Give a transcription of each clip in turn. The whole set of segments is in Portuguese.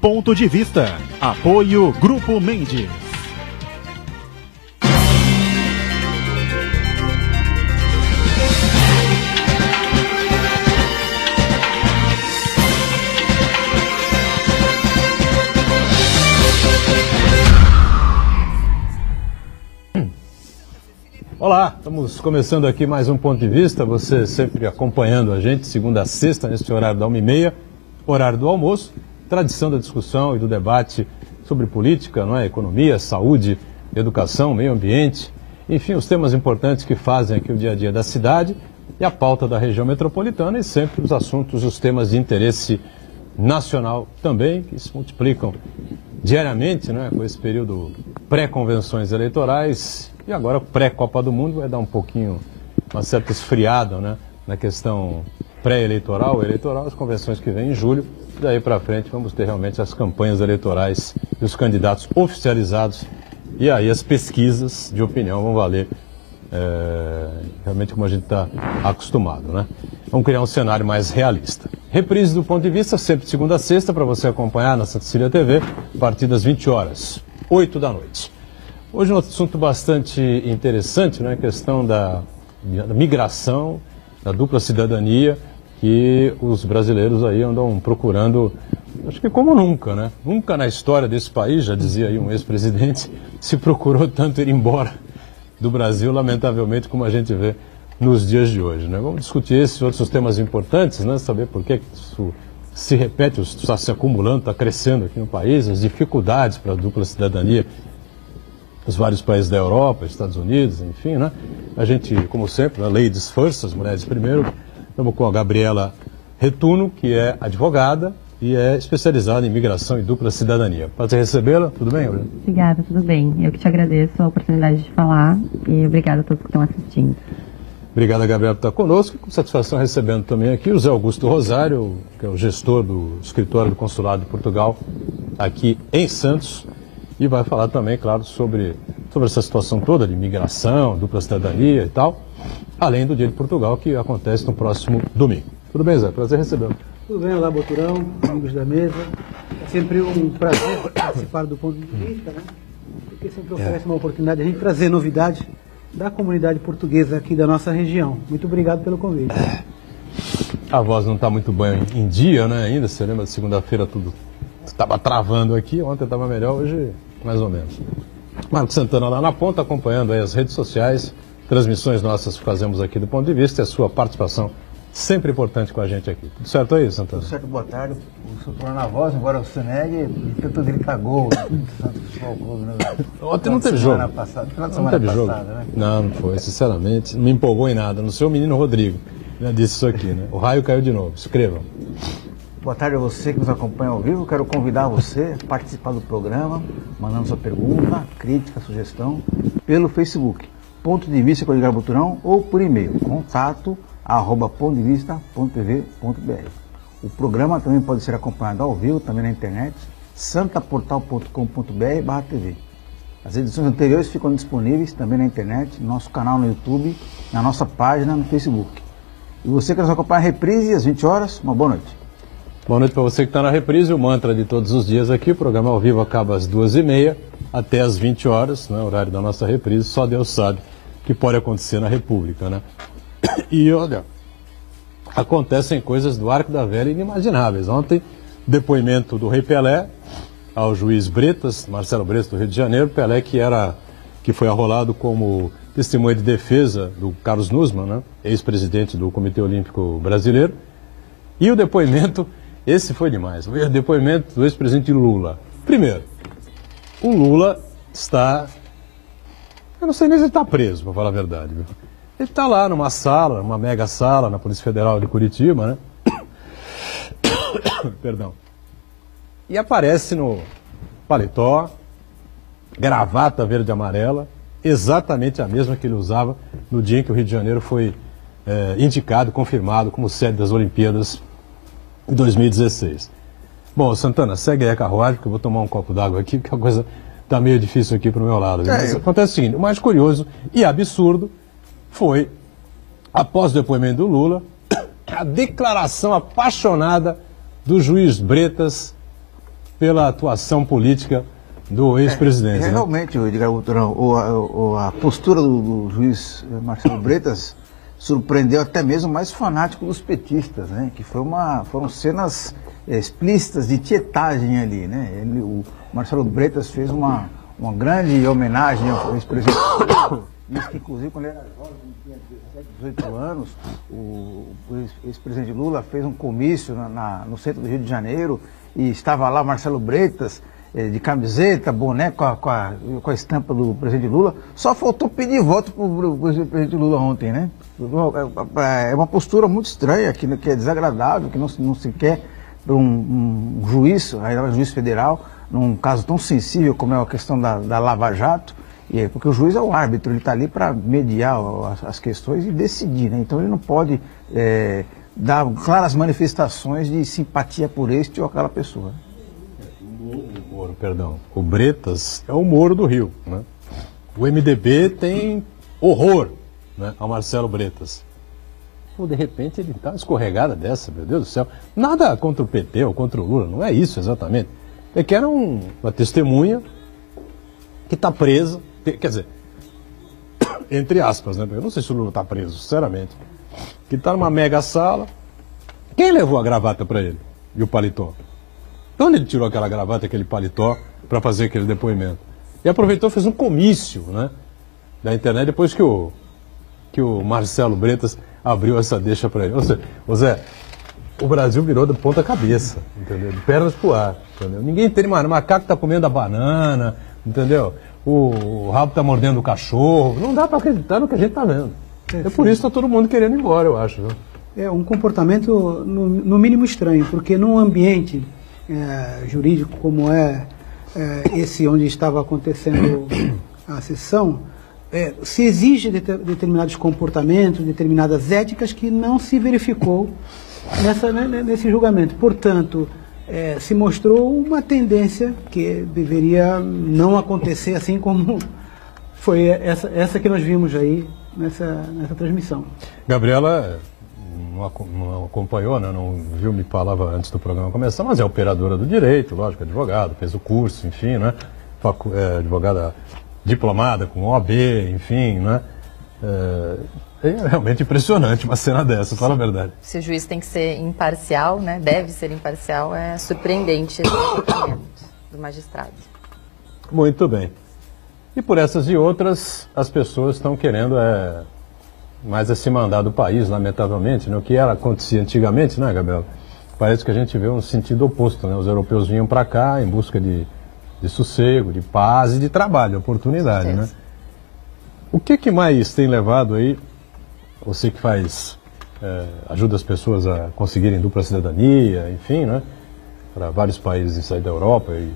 Ponto de Vista. Apoio Grupo Mendes. Olá, estamos começando aqui mais um Ponto de Vista, você sempre acompanhando a gente, segunda a sexta, neste horário da 1h30, horário do almoço, tradição da discussão e do debate sobre política, não é? Economia, saúde, educação, meio ambiente, enfim, os temas importantes que fazem aqui o dia a dia da cidade e a pauta da região metropolitana e sempre os assuntos, os temas de interesse nacional também, que se multiplicam diariamente, né, com esse período pré-convenções eleitorais e agora pré-Copa do Mundo vai dar um pouquinho, uma certa esfriada, né, na questão pré-eleitoral, eleitoral, as convenções que vêm em julho, daí para frente vamos ter realmente as campanhas eleitorais e os candidatos oficializados e aí as pesquisas de opinião vão valer realmente como a gente está acostumado, né? Vamos criar um cenário mais realista. Reprise do Ponto de Vista, sempre de segunda a sexta, para você acompanhar na Santa Cecília TV, a partir das 20 horas, 8 da noite. Hoje um assunto bastante interessante, né? A questão da migração, da dupla cidadania, que os brasileiros aí andam procurando, acho que como nunca, né? Nunca na história desse país, já dizia aí um ex-presidente, se procurou tanto ir embora do Brasil, lamentavelmente, como a gente vê nos dias de hoje, né? Vamos discutir esses e outros temas importantes, né? Saber por que isso se repete, está se acumulando, está crescendo aqui no país, as dificuldades para a dupla cidadania nos vários países da Europa, Estados Unidos, enfim, né? A gente, como sempre, ladies first, as mulheres primeiro. Estamos com a Gabriela Retuno, que é advogada e é especializada em imigração e dupla cidadania. Prazer recebê-la, tudo bem, Gabriela? Obrigada, tudo bem. Eu que te agradeço a oportunidade de falar e obrigada a todos que estão assistindo. Obrigado, Gabriela, por estar conosco. Com satisfação recebendo também aqui o José Augusto Rosário, que é o gestor do escritório do Consulado de Portugal aqui em Santos, e vai falar também, claro, sobre essa situação toda de imigração, dupla cidadania e tal, além do Dia de Portugal, que acontece no próximo domingo. Tudo bem, Zé? Prazer recebê-lo. Tudo bem, olá, Boturão, amigos da mesa. É sempre um prazer participar do Ponto de Vista, né? Porque sempre oferece uma oportunidade de a gente trazer novidades da comunidade portuguesa aqui da nossa região. Muito obrigado pelo convite. A voz não está muito bem em dia, né, ainda. Você lembra de segunda-feira tudo estava travando aqui, ontem estava melhor, hoje mais ou menos. Marcos Santana lá na ponta, acompanhando aí as redes sociais, transmissões nossas que fazemos aqui do Ponto de Vista e a sua participação sempre importante com a gente aqui. Tudo certo aí, Santana? Tudo certo, boa tarde. O senhor falou na voz, embora você negue, tentou gritar gol. Ontem não teve jogo. Final de semana passada, né? Não, não foi, sinceramente. Não me empolgou em nada. No seu menino Rodrigo já disse isso aqui, né? O raio caiu de novo. Escrevam. Boa tarde a você que nos acompanha ao vivo. Quero convidar você a participar do programa, mandando sua pergunta, crítica, sugestão, pelo Facebook, Ponto de Vista com Edgar Boturão, ou por e-mail, contato@pontodevista.tv.br. O programa também pode ser acompanhado ao vivo, também na internet, santaportal.com.br/tv. As edições anteriores ficam disponíveis também na internet, no nosso canal no YouTube, na nossa página no Facebook. E você que nos acompanha a reprise às 20 horas, uma boa noite. Boa noite para você que está na reprise, o mantra de todos os dias aqui, o programa ao vivo acaba às 2h30 até às 20 horas, né, horário da nossa reprise, só Deus sabe o que pode acontecer na República, né? E olha, acontecem coisas do Arco da Velha inimagináveis. Ontem, depoimento do Rei Pelé ao juiz Bretas, Marcelo Bretas do Rio de Janeiro, Pelé que foi arrolado como testemunha de defesa do Carlos Nussmann, né, ex-presidente do Comitê Olímpico Brasileiro, e o depoimento, esse foi demais, o depoimento do ex-presidente Lula. Primeiro, o Lula está, eu não sei nem se ele está preso, para falar a verdade, viu? Ele está lá numa sala, uma mega sala na Polícia Federal de Curitiba, né? Perdão. E aparece no paletó, gravata verde e amarela, exatamente a mesma que ele usava no dia em que o Rio de Janeiro foi indicado, confirmado como sede das Olimpíadas de 2016. Bom, Santana, segue aí a carruagem, porque eu vou tomar um copo d'água aqui, porque a coisa está meio difícil aqui para o meu lado. Mas acontece o seguinte, o mais curioso e absurdo foi, após o depoimento do Lula, a declaração apaixonada do juiz Bretas pela atuação política do ex-presidente. Né? Realmente, Edgar Buturão, a postura do juiz Marcelo Bretas surpreendeu até mesmo o mais fanático dos petistas, né? Que foram cenas explícitas de tietagem ali, né? O Marcelo Bretas fez uma grande homenagem ao ex-presidente Lula. Diz que, inclusive, quando ele era jovem, tinha 17, 18 anos, o ex-presidente Lula fez um comício no centro do Rio de Janeiro e estava lá Marcelo Bretas, de camiseta, boné com a estampa do presidente Lula. Só faltou pedir voto para o presidente Lula ontem, né? É uma postura muito estranha, que é desagradável, que não se quer para um juiz, ainda mais um juiz federal, num caso tão sensível como é a questão da Lava Jato, porque o juiz é o árbitro, ele está ali para mediar as questões e decidir, né? Então ele não pode dar claras manifestações de simpatia por este ou aquela pessoa. O Bretas é o Moro do Rio, né? O MDB tem horror, né, ao Marcelo Bretas. Pô, de repente ele está escorregada dessa, meu Deus do céu. Nada contra o PT ou contra o Lula, não é isso exatamente. É que era uma testemunha que está presa, quer dizer, entre aspas, né? Eu não sei se o Lula está preso, sinceramente. Que está numa mega sala. Quem levou a gravata para ele? E o paletó? De onde ele tirou aquela gravata, aquele paletó, para fazer aquele depoimento? E aproveitou e fez um comício, né, da internet, depois que o Marcelo Bretas abriu essa deixa para ele. Ou seja, Zé, o Brasil virou de ponta cabeça, entendeu? De pernas pro ar, entendeu? Ninguém tem, mano, o macaco tá comendo a banana, entendeu? O rabo tá mordendo o cachorro. Não dá para acreditar no que a gente tá vendo. É por isso que tá todo mundo querendo ir embora, eu acho. Viu? É um comportamento, no mínimo, estranho, porque num ambiente jurídico como esse onde estava acontecendo a sessão, se exige determinados comportamentos, determinadas éticas que não se verificou nesse julgamento. Portanto, se mostrou uma tendência que deveria não acontecer, assim como foi essa que nós vimos aí nessa transmissão. Gabriela não acompanhou, né? Não viu, me falava antes do programa começar, mas é operadora do direito, lógico, advogado, fez o curso, enfim, né? Advogada diplomada com OAB, enfim, né? É realmente impressionante uma cena dessa, fala a verdade. Se o juiz tem que ser imparcial, né? Deve ser imparcial, é surpreendente esse comportamento do magistrado. Muito bem. E por essas e outras, as pessoas estão querendo mais se mandar do país, lamentavelmente, né? O que acontecia antigamente, né, Gabriela? Parece que a gente vê um sentido oposto, né? Os europeus vinham para cá em busca de sossego, de paz e de trabalho, oportunidade, né? O que mais tem levado aí, você que ajuda as pessoas a conseguirem dupla cidadania, enfim, né? Para vários países aí da Europa e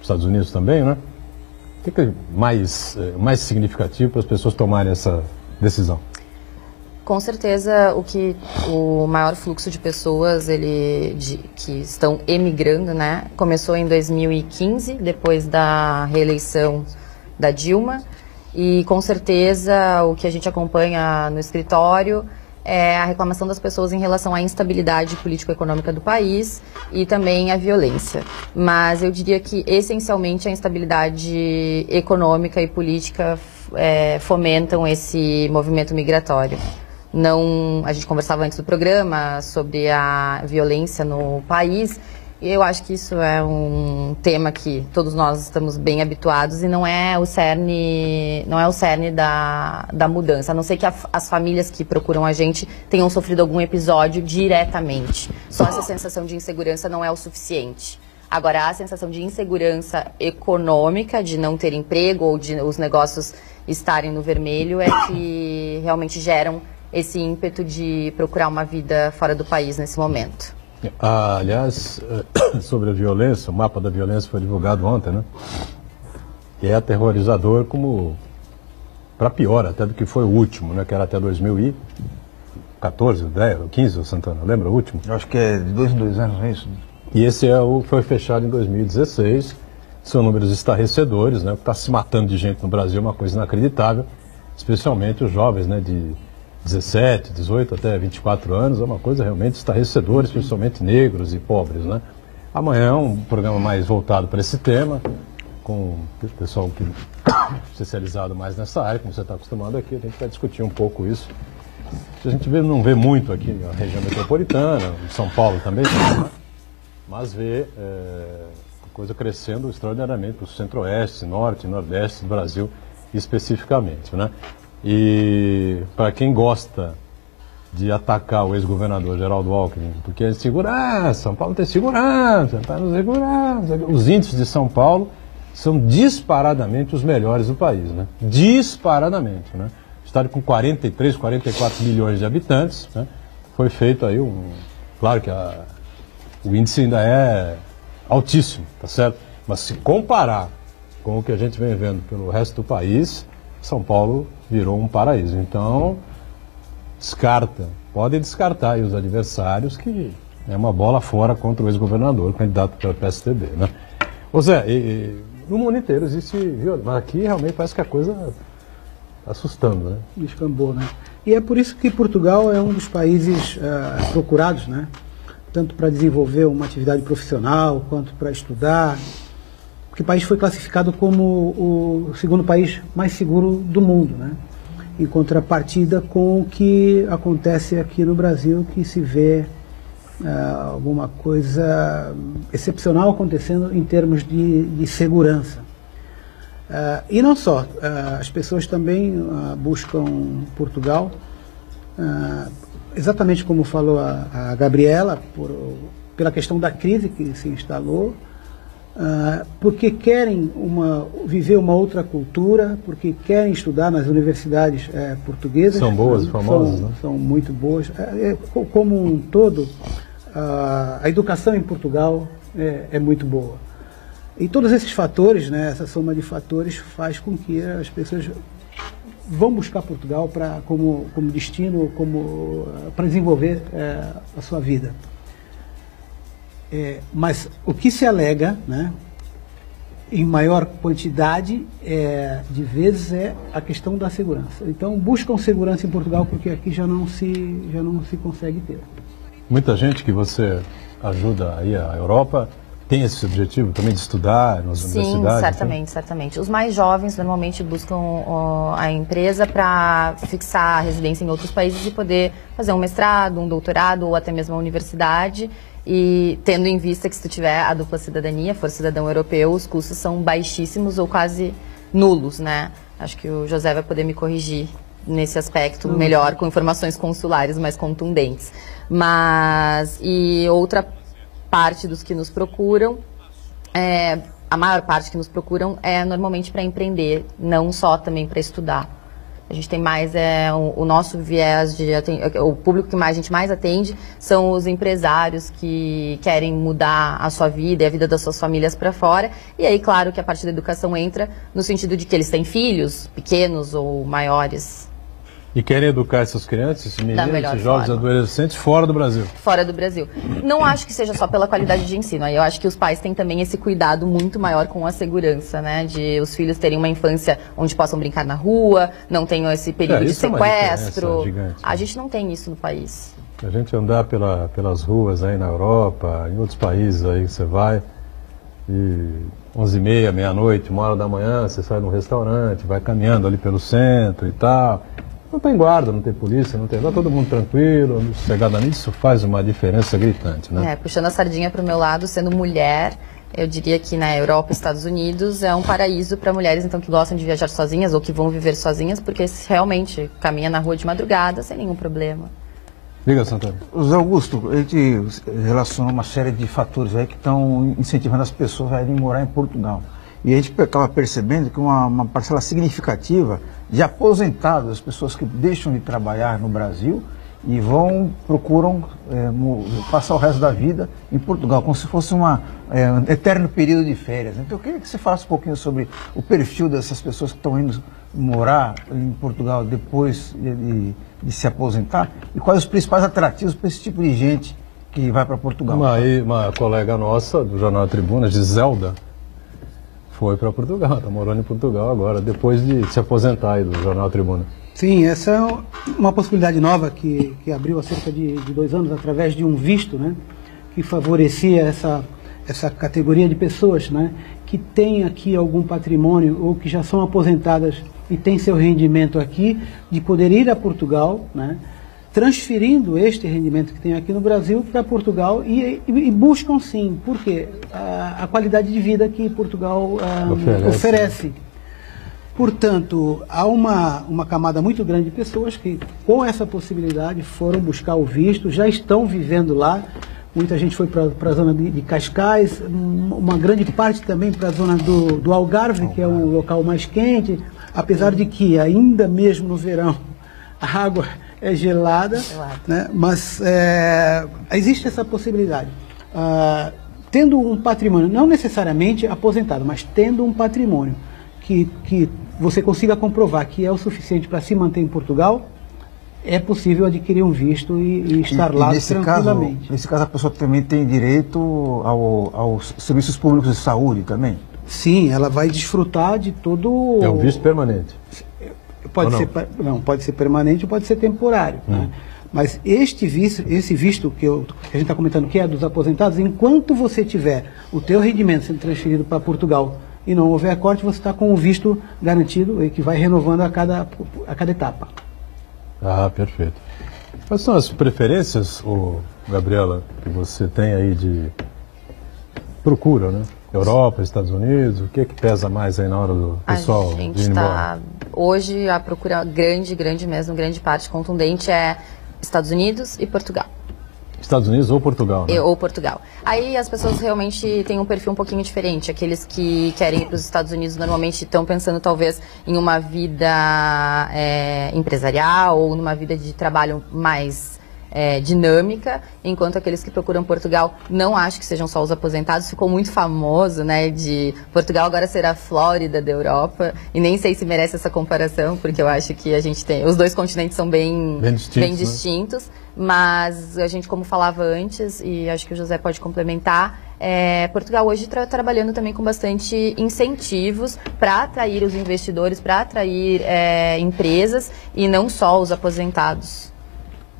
Estados Unidos também, né? O que é mais significativo para as pessoas tomarem essa decisão? Com certeza, o maior fluxo de pessoas que estão emigrando, né, começou em 2015, depois da reeleição da Dilma, e com certeza o que a gente acompanha no escritório é a reclamação das pessoas em relação à instabilidade político-econômica do país e também à violência. Mas eu diria que, essencialmente, a instabilidade econômica e política fomentam esse movimento migratório. A gente conversava antes do programa sobre a violência no país, e eu acho que isso é um tema que todos nós estamos bem habituados e não é o cerne da mudança, a não ser que as famílias que procuram a gente tenham sofrido algum episódio diretamente. Só essa sensação de insegurança não é o suficiente. Agora, a sensação de insegurança econômica, de não ter emprego ou de os negócios estarem no vermelho, é que realmente geram esse ímpeto de procurar uma vida fora do país nesse momento. Aliás, sobre a violência, o mapa da violência foi divulgado ontem, né? E é aterrorizador como, para pior até do que foi o último, né? Que era até 2014, 10, 15, Santana, lembra o último? Eu acho que é de 2 em 2 anos, é isso? E esse foi fechado em 2016, são números estarrecedores, né? O que está se matando de gente no Brasil é uma coisa inacreditável, especialmente os jovens, né? De 17, 18 até 24 anos, é uma coisa realmente estarrecedora, especialmente negros e pobres, né? Amanhã é um programa mais voltado para esse tema, com o pessoal que especializado mais nessa área, como você está acostumado aqui, a gente vai discutir um pouco isso. A gente não vê muito aqui na região metropolitana, em São Paulo também, mas vê a coisa crescendo extraordinariamente para o centro-oeste, norte, nordeste do Brasil especificamente, né? E para quem gosta de atacar o ex-governador Geraldo Alckmin, porque é segurança, São Paulo tem segurança, está no segurança. Os índices de São Paulo são disparadamente os melhores do país, né? Disparadamente, né? Estado com 43, 44 milhões de habitantes, né? Foi feito aí Claro que o índice ainda é altíssimo, tá certo? Mas se comparar com o que a gente vem vendo pelo resto do país, São Paulo virou um paraíso. Então, podem descartar aí os adversários, que é uma bola fora contra o ex-governador, candidato pelo PSDB, né? Ô Zé, no mundo inteiro existe violência, mas aqui realmente parece que a coisa está assustando, né? Descambou, né? E é por isso que Portugal é um dos países procurados, né? Tanto para desenvolver uma atividade profissional, quanto para estudar, porque o país foi classificado como o segundo país mais seguro do mundo, né? Em contrapartida com o que acontece aqui no Brasil, que se vê alguma coisa excepcional acontecendo em termos de segurança. E não só, as pessoas também buscam Portugal, exatamente como falou a Gabriela, pela questão da crise que se instalou, porque querem viver uma outra cultura, porque querem estudar nas universidades portuguesas. São boas, famosas, né? São muito boas. Como um todo, a educação em Portugal é muito boa. E todos esses fatores, né, essa soma de fatores, faz com que as pessoas vão buscar Portugal como destino, para desenvolver a sua vida. Mas o que se alega, né, em maior quantidade de vezes, é a questão da segurança. Então buscam segurança em Portugal porque aqui já não se consegue ter. Muita gente que você ajuda aí a Europa tem esse objetivo também de estudar nas universidades? Sim, certamente, certamente. Os mais jovens normalmente buscam a empresa para fixar a residência em outros países e poder fazer um mestrado, um doutorado ou até mesmo a universidade. E tendo em vista que se tu tiver a dupla cidadania, for cidadão europeu, os custos são baixíssimos ou quase nulos, né? Acho que o José vai poder me corrigir nesse aspecto melhor, com informações consulares mais contundentes. E outra parte dos que nos procuram, a maior parte que nos procuram é normalmente para empreender, não só também para estudar. A gente tem mais, o nosso viés, o público que a gente mais atende são os empresários que querem mudar a sua vida e a vida das suas famílias para fora. E aí, claro, que a parte da educação entra no sentido de que eles têm filhos, pequenos ou maiores. E querem educar essas crianças, esses meninos, esses jovens adolescentes fora do Brasil? Fora do Brasil. Não acho que seja só pela qualidade de ensino. Aí eu acho que os pais têm também esse cuidado muito maior com a segurança, né? De os filhos terem uma infância onde possam brincar na rua, não tenham esse perigo de sequestro. Gigante, a gente não tem isso no país. A gente andar pelas ruas aí na Europa, em outros países aí que você vai, e 11h30, meia-noite, 1h da manhã, você sai de um restaurante, vai caminhando ali pelo centro e tal. Não tem guarda, não tem polícia, não tem nada, todo mundo tranquilo, sossegadamente, isso faz uma diferença gritante, né? Puxando a sardinha para o meu lado, sendo mulher, eu diria que na Europa e Estados Unidos é um paraíso para mulheres então que gostam de viajar sozinhas ou que vão viver sozinhas, porque realmente caminha na rua de madrugada sem nenhum problema. Diga, Santana. José Augusto, a gente relaciona uma série de fatores aí que estão incentivando as pessoas a irem morar em Portugal. E a gente acaba percebendo que uma parcela significativa de aposentados, as pessoas que deixam de trabalhar no Brasil e procuram passar o resto da vida em Portugal, como se fosse um eterno período de férias. Então eu queria que você falasse um pouquinho sobre o perfil dessas pessoas que estão indo morar em Portugal depois de se aposentar e quais os principais atrativos para esse tipo de gente que vai para Portugal. Uma colega nossa do Jornal Tribuna, Giselda, foi para Portugal, está morando em Portugal agora, depois de se aposentar aí do Jornal Tribuna. Sim, essa é uma possibilidade nova que abriu há cerca de 2 anos, através de um visto, né, que favorecia essa categoria de pessoas, né, que têm aqui algum patrimônio ou que já são aposentadas e têm seu rendimento aqui, de poder ir a Portugal, né, transferindo este rendimento que tem aqui no Brasil para Portugal e buscam sim, porque a qualidade de vida que Portugal oferece. Portanto, há uma camada muito grande de pessoas que, com essa possibilidade, foram buscar o visto, já estão vivendo lá. Muita gente foi para a zona de Cascais, uma grande parte também para a zona do Algarve, que é o local mais quente, apesar de que ainda mesmo no verão a água é gelada, né? Mas existe essa possibilidade. Tendo um patrimônio, não necessariamente aposentado, mas tendo um patrimônio que você consiga comprovar que é o suficiente para se manter em Portugal, é possível adquirir um visto e estar lá tranquilamente. Nesse caso, a pessoa também tem direito aos serviços públicos de saúde também? Sim, ela vai desfrutar de todo... É um visto permanente? Pode ser permanente ou pode ser temporário. Né? Mas esse visto que a gente está comentando, que é dos aposentados, enquanto você tiver o teu rendimento sendo transferido para Portugal e não houver corte, você está com o visto garantido e que vai renovando a cada etapa. Ah, perfeito. Quais são as preferências, Gabriela, que você tem aí de procura, né? Europa, Estados Unidos, o que é que pesa mais aí na hora do pessoal ir embora? Hoje a procura grande mesmo, grande parte contundente é Estados Unidos e Portugal. Estados Unidos ou Portugal, né? Ou Portugal. Aí as pessoas realmente têm um perfil um pouquinho diferente. Aqueles que querem ir para os Estados Unidos normalmente estão pensando talvez em uma vida empresarial ou numa vida de trabalho mais dinâmica, enquanto aqueles que procuram Portugal não acho que sejam só os aposentados. Ficou muito famoso, né, de Portugal agora ser a Flórida da Europa, e nem sei se merece essa comparação, porque eu acho que a gente tem, os dois continentes são bem distintos, né? Mas a gente, como falava antes, e acho que o José pode complementar, Portugal hoje está trabalhando também com bastante incentivos para atrair os investidores, para atrair empresas e não só os aposentados.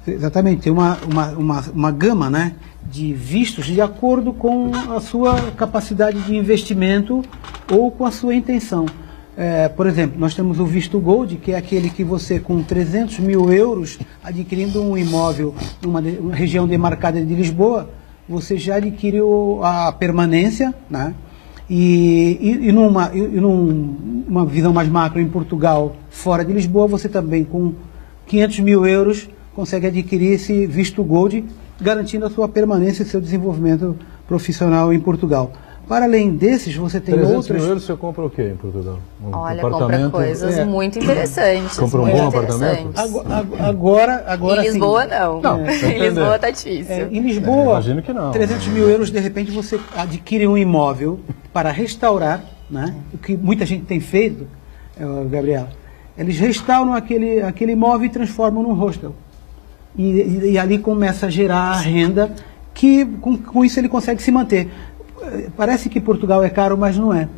Exatamente, tem uma gama, né, de vistos de acordo com a sua capacidade de investimento ou com a sua intenção. Por exemplo, nós temos o visto Gold, que é aquele que você, com 300 mil euros, adquirindo um imóvel numa região demarcada de Lisboa, você já adquire a permanência, né? E numa visão mais macro em Portugal, fora de Lisboa, você também, com 500 mil euros, consegue adquirir esse visto Gold, garantindo a sua permanência e seu desenvolvimento profissional em Portugal. Para além desses, você tem 300 mil euros você compra o quê em Portugal? Olha, compra coisas muito interessantes. Compra um bom apartamento? Agora em Lisboa, sim. Não. Em Lisboa está difícil. Em Lisboa, imagino que não. 300 mil euros, de repente, você adquire um imóvel para restaurar, né? O que muita gente tem feito, Gabriela. Eles restauram aquele imóvel e transformam num hostel. E ali começa a gerar renda que, com isso, ele consegue se manter. Parece que Portugal é caro, mas não é.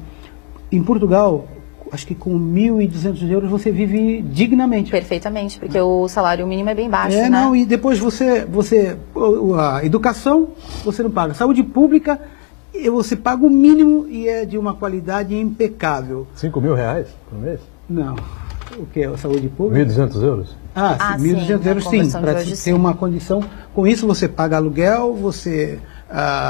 Em Portugal, acho que com 1.200 euros você vive dignamente. Perfeitamente, porque o salário mínimo é bem baixo, né? Não, e depois a educação você não paga. Saúde pública, você paga o mínimo e é de uma qualidade impecável. 5 mil reais por mês? Não. O que é a saúde pública? 1.200 euros? Sim, 1.200 euros sim. Para ter uma condição. Com isso você paga aluguel, você...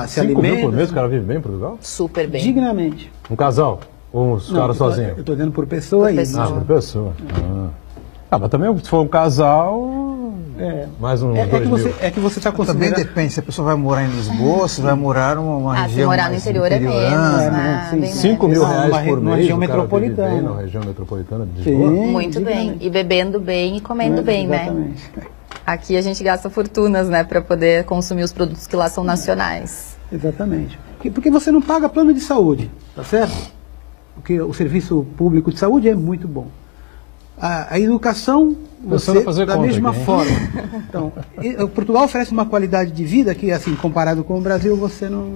se 5 alimenta. mil por mês, o cara vive bem em Portugal? Super bem. Dignamente. Um casal? Ou os caras sozinhos? Eu estou dizendo por pessoa aí. Por pessoa. Mas também se for um casal, mais uns 2 mil. É que você está considerando... Também depende, se a pessoa vai morar em Lisboa, se vai morar numa região se morar no interior é menos, né? 5 mil reais por mês, na região metropolitana. metropolitana. Na região metropolitana de Lisboa? Muito bem. E bebendo bem e comendo bem, exatamente. né? Aqui a gente gasta fortunas, né, para poder consumir os produtos que lá são nacionais. Exatamente. Porque você não paga plano de saúde, tá certo? Porque o serviço público de saúde é muito bom. A educação, você, da mesma forma. Então, Portugal oferece uma qualidade de vida que, assim, comparado com o Brasil, você não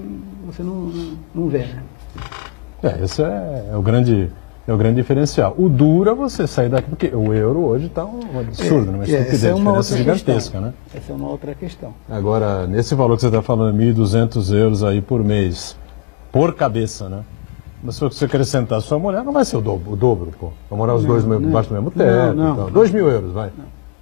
vê, né? Esse é o grande diferencial. O duro é você sair daqui, porque o euro hoje está um absurdo, uma diferença gigantesca, né? Essa é uma outra questão. Agora, nesse valor que você está falando, 1.200 euros aí por mês, por cabeça, né? Mas se você acrescentar a sua mulher, não vai ser o dobro, pô. Vão morar os dois debaixo do mesmo teto. Não. 2.000 euros, vai.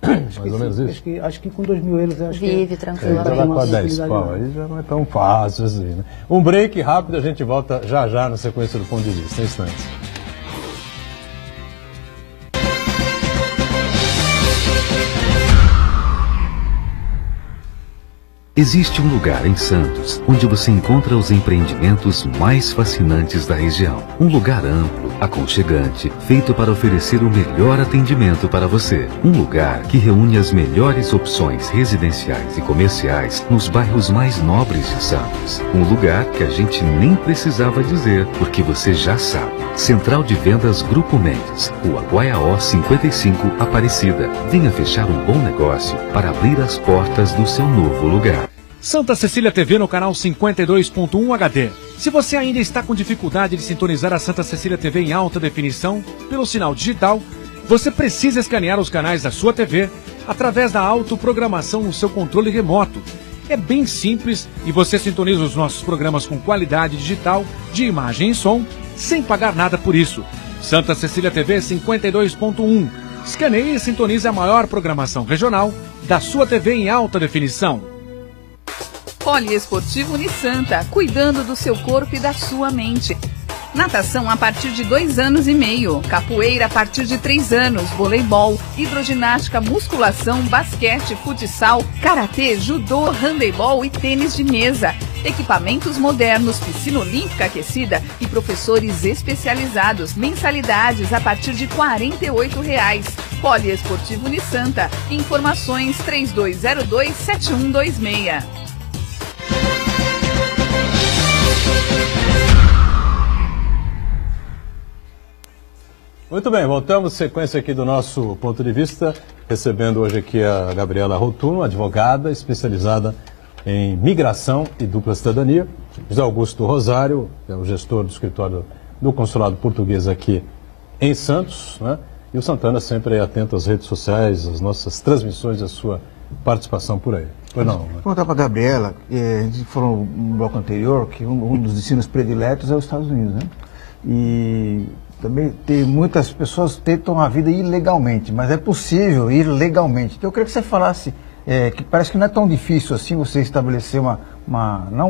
Mais ou menos isso? Acho que com 2.000 euros... Vive tranquilamente. Já vai para 10 pau, aí já não é tão fácil assim, né? Um break rápido, a gente volta já na sequência do ponto de vista, em instantes. Existe um lugar em Santos onde você encontra os empreendimentos mais fascinantes da região. Um lugar amplo, aconchegante, feito para oferecer o melhor atendimento para você. Um lugar que reúne as melhores opções residenciais e comerciais nos bairros mais nobres de Santos. Um lugar que a gente nem precisava dizer, porque você já sabe. Central de Vendas Grupo Mendes, Rua Guaiaó 55, Aparecida. Venha fechar um bom negócio para abrir as portas do seu novo lugar. Santa Cecília TV no canal 52.1 HD. Se você ainda está com dificuldade de sintonizar a Santa Cecília TV em alta definição pelo sinal digital, você precisa escanear os canais da sua TV através da autoprogramação no seu controle remoto. É bem simples e você sintoniza os nossos programas com qualidade digital, de imagem e som, sem pagar nada por isso. Santa Cecília TV 52.1. Escaneie e sintonize a maior programação regional da sua TV em alta definição. Poliesportivo Unisanta, cuidando do seu corpo e da sua mente. Natação a partir de 2 anos e meio, capoeira a partir de 3 anos, voleibol, hidroginástica, musculação, basquete, futsal, karatê, judô, handebol e tênis de mesa. Equipamentos modernos, piscina olímpica aquecida e professores especializados. Mensalidades a partir de R$ 48,00. Poliesportivo Unisanta. Informações 3202-7126. Muito bem, voltamos, sequência aqui do nosso ponto de vista, recebendo hoje aqui a Gabriela Rotuno, advogada especializada em migração e dupla cidadania, José Augusto Rosário, é o gestor do escritório do Consulado Português aqui em Santos, né? E o Santana sempre é atento às redes sociais, às nossas transmissões, à sua participação por aí. Pois não, né? Vou contar para a Gabriela, a gente falou no bloco anterior que um dos destinos prediletos é os Estados Unidos, né? E também tem muitas pessoas tentam a vida ilegalmente, mas é possível ir legalmente. Então eu queria que você falasse, que parece que não é tão difícil assim você estabelecer não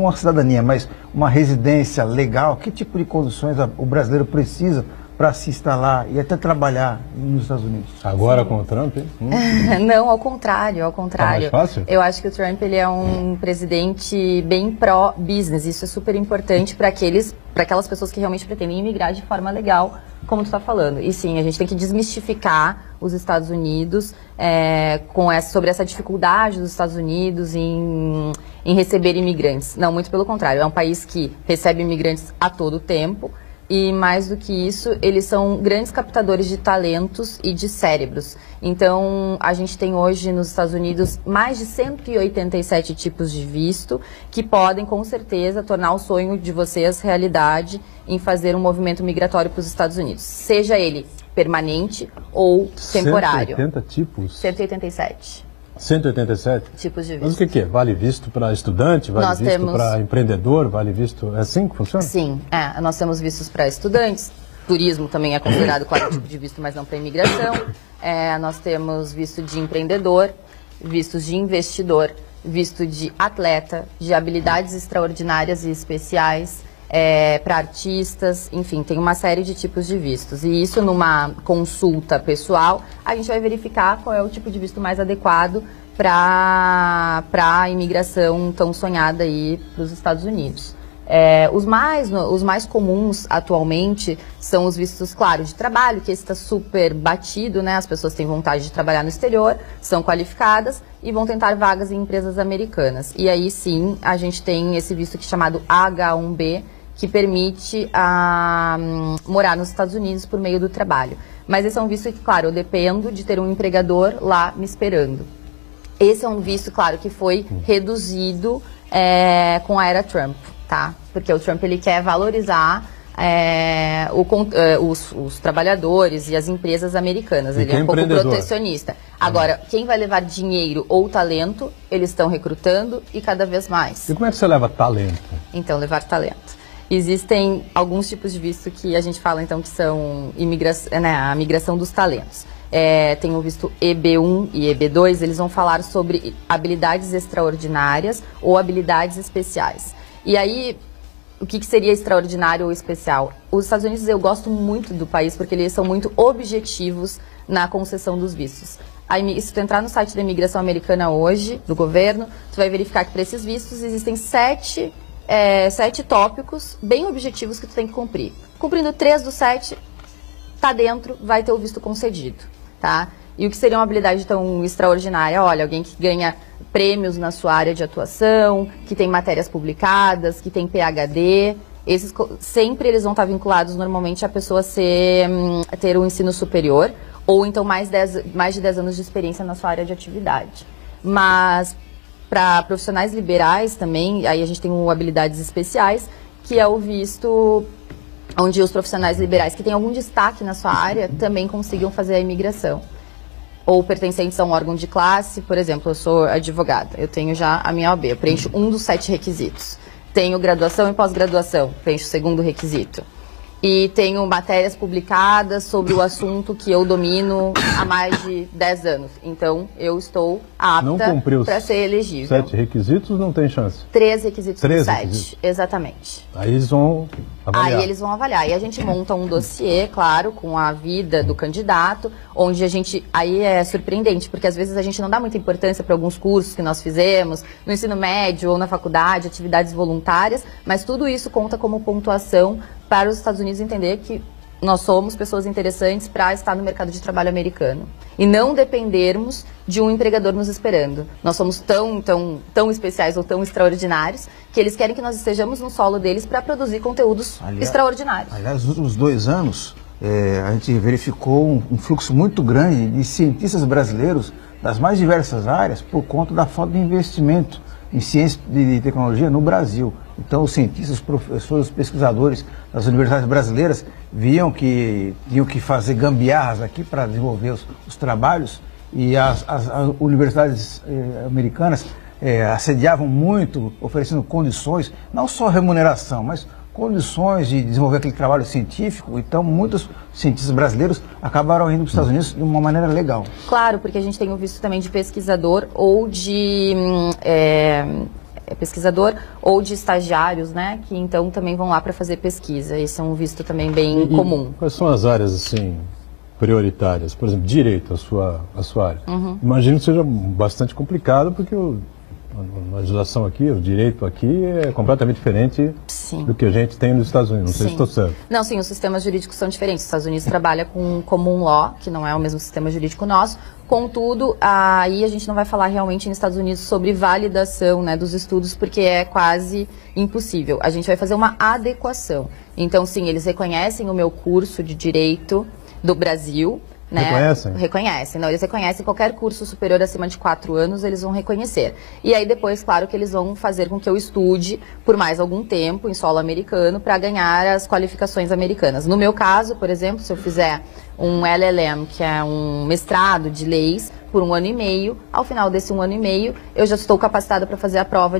uma cidadania, mas uma residência legal. Que tipo de condições o brasileiro precisa para se instalar e até trabalhar nos Estados Unidos? Agora com o Trump, hein? Não, ao contrário, ao contrário. Tá mais fácil? Eu acho que o Trump ele é um presidente bem pró-business. Isso é super importante para aquelas pessoas que realmente pretendem imigrar de forma legal, como tu está falando. E sim, a gente tem que desmistificar os Estados Unidos sobre essa dificuldade dos Estados Unidos em receber imigrantes. Não, muito pelo contrário. É um país que recebe imigrantes a todo tempo. E mais do que isso, eles são grandes captadores de talentos e de cérebros. Então, a gente tem hoje nos Estados Unidos mais de 187 tipos de visto que podem, com certeza, tornar o sonho de vocês realidade em fazer um movimento migratório para os Estados Unidos. Seja ele permanente ou temporário. 180 tipos? 187. 187? Tipos de visto. Mas o que é? Vale visto para estudante? Vale visto para empreendedor? Vale visto... É assim que funciona? Sim. Nós temos vistos para estudantes. Turismo também é considerado qualquer tipo de visto, mas não para imigração. Nós temos visto de empreendedor, vistos de investidor, visto de atleta, de habilidades extraordinárias e especiais, para artistas, enfim, tem uma série de tipos de vistos. E isso, numa consulta pessoal, a gente vai verificar qual é o tipo de visto mais adequado para a imigração tão sonhada aí para os Estados Unidos. Os mais comuns atualmente são os vistos, claro, de trabalho, que esse está super batido, né? As pessoas têm vontade de trabalhar no exterior, são qualificadas e vão tentar vagas em empresas americanas. E aí sim, a gente tem esse visto aqui chamado H1B, que permite morar nos Estados Unidos por meio do trabalho. Mas esse é um visto que, claro, eu dependo de ter um empregador lá me esperando. Esse é um visto, claro, que foi reduzido com a era Trump, tá? Porque o Trump ele quer valorizar os trabalhadores e as empresas americanas. Ele é um pouco protecionista. Agora, quem vai levar dinheiro ou talento, eles estão recrutando e cada vez mais. E como é que você leva talento? Então, levar talento. Existem alguns tipos de visto que a gente fala, então, que são a migração dos talentos. Tem o visto EB1 e EB2, eles vão falar sobre habilidades extraordinárias ou habilidades especiais. E aí, o que seria extraordinário ou especial? Os Estados Unidos, eu gosto muito do país porque eles são muito objetivos na concessão dos vistos. Se tu entrar no site da imigração americana hoje, do governo, tu vai verificar que para esses vistos existem 7 tópicos bem objetivos que tu tem que cumprir. Cumprindo 3 dos 7, tá dentro, vai ter o visto concedido, tá? E o que seria uma habilidade tão extraordinária? Olha, alguém que ganha prêmios na sua área de atuação, que tem matérias publicadas, que tem PhD, sempre eles vão estar vinculados normalmente a pessoa ter um ensino superior ou então mais de 10 anos de experiência na sua área de atividade. Mas para profissionais liberais também, aí a gente tem habilidades especiais, que é o visto onde os profissionais liberais que têm algum destaque na sua área também consigam fazer a imigração. Ou pertencentes a um órgão de classe, por exemplo, eu sou advogada, eu tenho já a minha OAB, eu preencho um dos 7 requisitos. Tenho graduação e pós-graduação, preencho o segundo requisito. E tenho matérias publicadas sobre o assunto que eu domino há mais de 10 anos. Então, eu estou apta para ser elegível. 7 requisitos, não tem chance? 3 requisitos de 7, requisitos. Exatamente. Aí eles vão avaliar. Aí eles vão avaliar. E a gente monta um dossiê, claro, com a vida do candidato, onde a gente... Aí é surpreendente, porque às vezes a gente não dá muita importância para alguns cursos que nós fizemos, no ensino médio ou na faculdade, atividades voluntárias, mas tudo isso conta como pontuação para os Estados Unidos entender que nós somos pessoas interessantes para estar no mercado de trabalho americano. E não dependermos de um empregador nos esperando. Nós somos tão especiais ou tão extraordinários que eles querem que nós estejamos no solo deles para produzir conteúdos extraordinários. Aliás, nos últimos 2 anos, a gente verificou um fluxo muito grande de cientistas brasileiros das mais diversas áreas por conta da falta de investimento em ciência e tecnologia no Brasil. Então, os cientistas, os professores, os pesquisadores das universidades brasileiras viam que tinham que fazer gambiarras aqui para desenvolver os trabalhos e as universidades americanas assediavam muito, oferecendo condições, não só remuneração, mas condições de desenvolver aquele trabalho científico. Então, muitos cientistas brasileiros acabaram indo para os Estados Unidos de uma maneira legal. Claro, porque a gente tem o visto também de pesquisador ou de... pesquisador ou de estagiários, né, que então também vão lá para fazer pesquisa. Esse é um visto também bem comum. Quais são as áreas, assim, prioritárias? Por exemplo, direito, a sua área. Imagino que seja bastante complicado, porque a legislação aqui, o direito aqui é completamente diferente do que a gente tem nos Estados Unidos. Não sei se estou certo. Não, sim, os sistemas jurídicos são diferentes. Os Estados Unidos trabalha com common law, que não é o mesmo sistema jurídico nosso. Contudo, aí a gente não vai falar realmente nos Estados Unidos sobre validação, né, dos estudos, porque é quase impossível. A gente vai fazer uma adequação. Então, sim, eles reconhecem o meu curso de Direito do Brasil. Né? Reconhecem? Reconhecem. Não, eles reconhecem qualquer curso superior acima de 4 anos, eles vão reconhecer. E aí depois, claro, que eles vão fazer com que eu estude por mais algum tempo em solo americano para ganhar as qualificações americanas. No meu caso, por exemplo, se eu fizer um LLM, que é um mestrado de leis, por 1 ano e meio, ao final desse 1 ano e meio, eu já estou capacitada para fazer a prova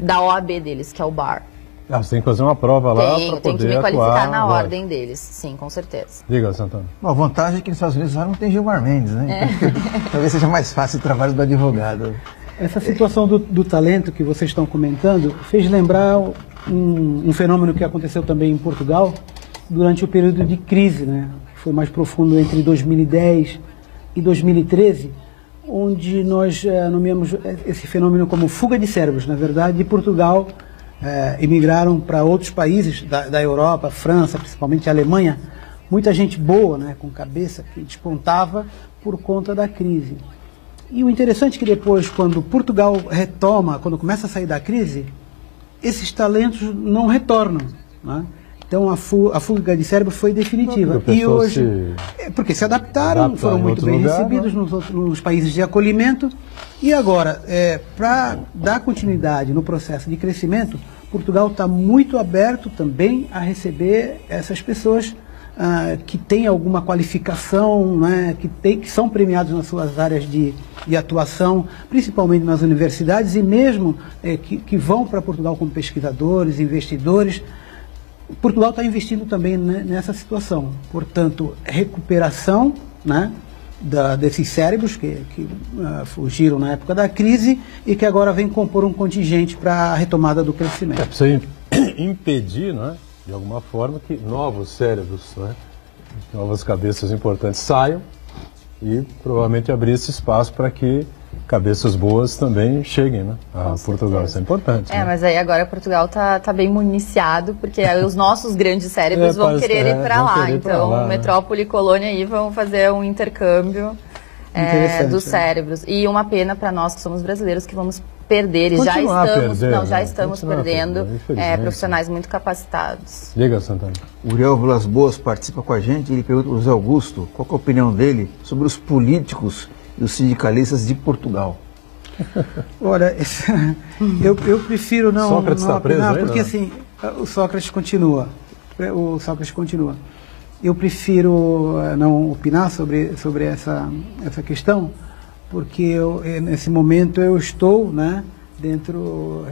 da OAB deles, que é o BAR. Você tem que fazer uma prova lá para poder atuar. Tenho que me qualificar na ordem deles, sim, com certeza. Diga, Santana. Bom, a vantagem é que nos Estados Unidos lá não tem Gilmar Mendes, né? Talvez seja mais fácil o trabalho do advogado. Essa situação do talento que vocês estão comentando fez lembrar um fenômeno que aconteceu também em Portugal durante o período de crise, né? Foi mais profundo entre 2010 e 2013, onde nós nomeamos esse fenômeno como fuga de cérebros. Na verdade, de Portugal emigraram para outros países da Europa, França, principalmente a Alemanha, muita gente boa, né, com cabeça, que despontava por conta da crise. E o interessante é que depois, quando Portugal retoma, quando começa a sair da crise, esses talentos não retornam, né? Então a fuga de cérebro foi definitiva. E hoje, porque se adaptaram, foram muito bem recebidos nos países de acolhimento. E agora, para dar continuidade no processo de crescimento, Portugal está muito aberto também a receber essas pessoas que têm alguma qualificação, né, que são premiados nas suas áreas de atuação, principalmente nas universidades, e mesmo que vão para Portugal como pesquisadores, investidores, Portugal está investindo também nessa situação. Portanto, recuperação, né, desses cérebros que fugiram na época da crise e que agora vem compor um contingente para a retomada do crescimento. Precisa impedir, né, de alguma forma, que novos cérebros, né, novas cabeças importantes saiam e provavelmente abrir esse espaço para que cabeças boas também cheguem, né, a Portugal. Isso é importante. É, né? mas aí agora Portugal tá bem municiado, porque aí os nossos grandes cérebros vão querer ir para lá. Então, lá, Metrópole e Colônia aí vão fazer um intercâmbio dos cérebros. E uma pena para nós que somos brasileiros que vamos perder. E já estamos perdendo profissionais muito capacitados. Diga, Santana. Uriel Vilas Boas participa com a gente e ele pergunta ao José Augusto qual é a opinião dele sobre os políticos e os sindicalistas de Portugal. Olha, eu prefiro não Sócrates está preso opinar, ainda, porque assim, o Sócrates continua. Eu prefiro não opinar sobre essa questão, porque nesse momento eu estou, né,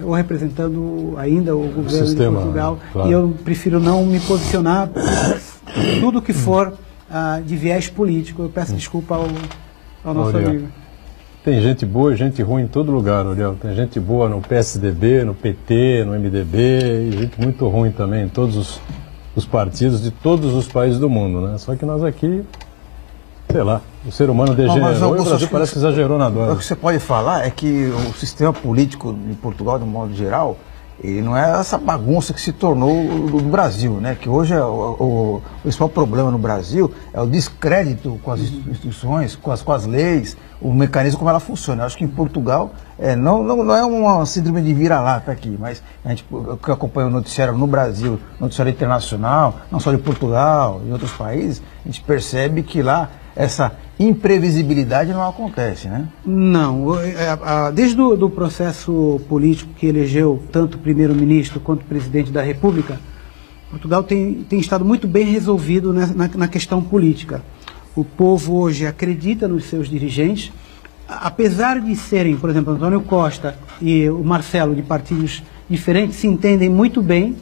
ou representando ainda o governo sistema, de Portugal, claro. E eu prefiro não me posicionar por tudo que for de viés político. Eu peço desculpa ao nosso amigo. Tem gente boa e gente ruim em todo lugar, Uriel. Tem gente boa no PSDB, no PT, no MDB, e gente muito ruim também em todos os partidos de todos os países do mundo, né? Só que nós aqui, sei lá, o ser humano degenerou e o Brasil parece que exagerou na dose. O que você pode falar é que o sistema político de Portugal, de um modo geral, ele não é essa bagunça que se tornou no Brasil, né? Que hoje o principal problema no Brasil é o descrédito com as instituições, com as leis, o mecanismo como ela funciona. Eu acho que em Portugal não é uma síndrome de vira-lata aqui, mas a gente que acompanha o noticiário no Brasil, noticiário internacional, não só de Portugal e outros países, a gente percebe que lá essa imprevisibilidade não acontece, né? Não. Desde o processo político que elegeu tanto o primeiro-ministro quanto o presidente da República, Portugal tem estado muito bem resolvido na questão política. O povo hoje acredita nos seus dirigentes, apesar de serem, por exemplo, António Costa e o Marcelo, de partidos diferentes, se entendem muito bem,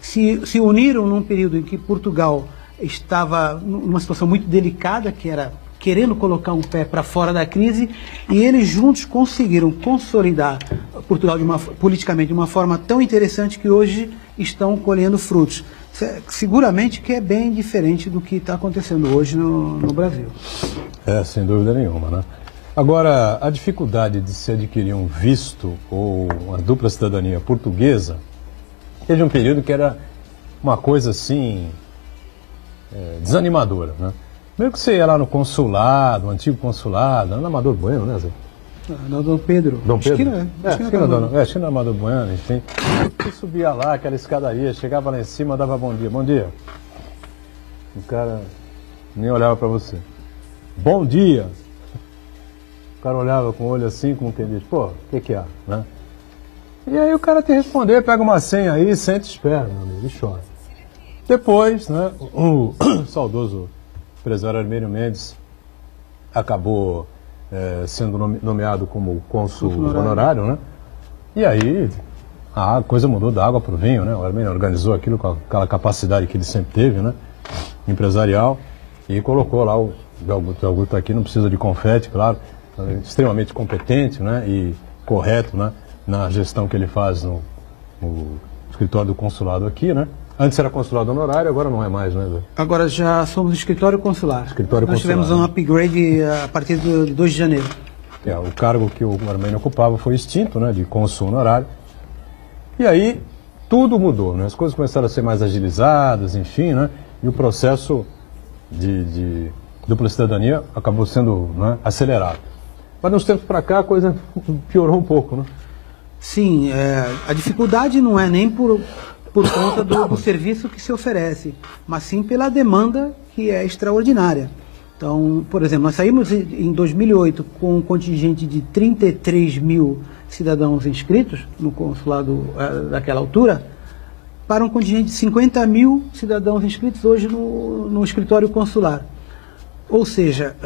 se uniram num período em que Portugal estava numa situação muito delicada, que era querendo colocar um pé para fora da crise, e eles juntos conseguiram consolidar Portugal politicamente de uma forma tão interessante que hoje estão colhendo frutos. Seguramente que é bem diferente do que está acontecendo hoje no Brasil. Sem dúvida nenhuma, né? Agora, a dificuldade de se adquirir um visto ou uma dupla cidadania portuguesa, teve um período que era uma coisa assim desanimadora, né? Mesmo que você ia lá no consulado, o antigo consulado, no Amador Bueno, né, Zé? No Dom Pedro. Dom Pedro? Esquina no Amador Bueno, enfim. Você subia lá, aquela escadaria, chegava lá em cima, dava bom dia. Bom dia. O cara nem olhava para você. Bom dia. O cara olhava com o olho assim, como quem diz, pô, o que há, né? E aí o cara te responder, pega uma senha aí, senta e espera, meu amigo, e chora. Depois, né, o saudoso empresário Armênio Mendes acabou sendo nomeado como cônsul honorário, né? E aí a coisa mudou da água para o vinho, né? O Armênio organizou aquilo com aquela capacidade que ele sempre teve, né? Empresarial, e colocou lá o Augusto aqui, não precisa de confete, claro, extremamente competente, né? E correto, né? Na gestão que ele faz no escritório do consulado aqui, né? Antes era consulado honorário, agora não é mais, né, Zé? Agora já somos escritório consular. Nós tivemos um upgrade a partir de 2 de janeiro. O cargo que o Armênio ocupava foi extinto, né, de cônsul honorário. E aí tudo mudou, né? As coisas começaram a ser mais agilizadas, enfim, né? E o processo de dupla cidadania acabou sendo, né, acelerado. Mas nos tempos para cá a coisa piorou um pouco, né? Sim, a dificuldade não é nem por conta do serviço que se oferece, mas sim pela demanda que é extraordinária. Então, por exemplo, nós saímos em 2008 com um contingente de 33 mil cidadãos inscritos no consulado daquela altura, para um contingente de 50 mil cidadãos inscritos hoje no escritório consular. Ou seja...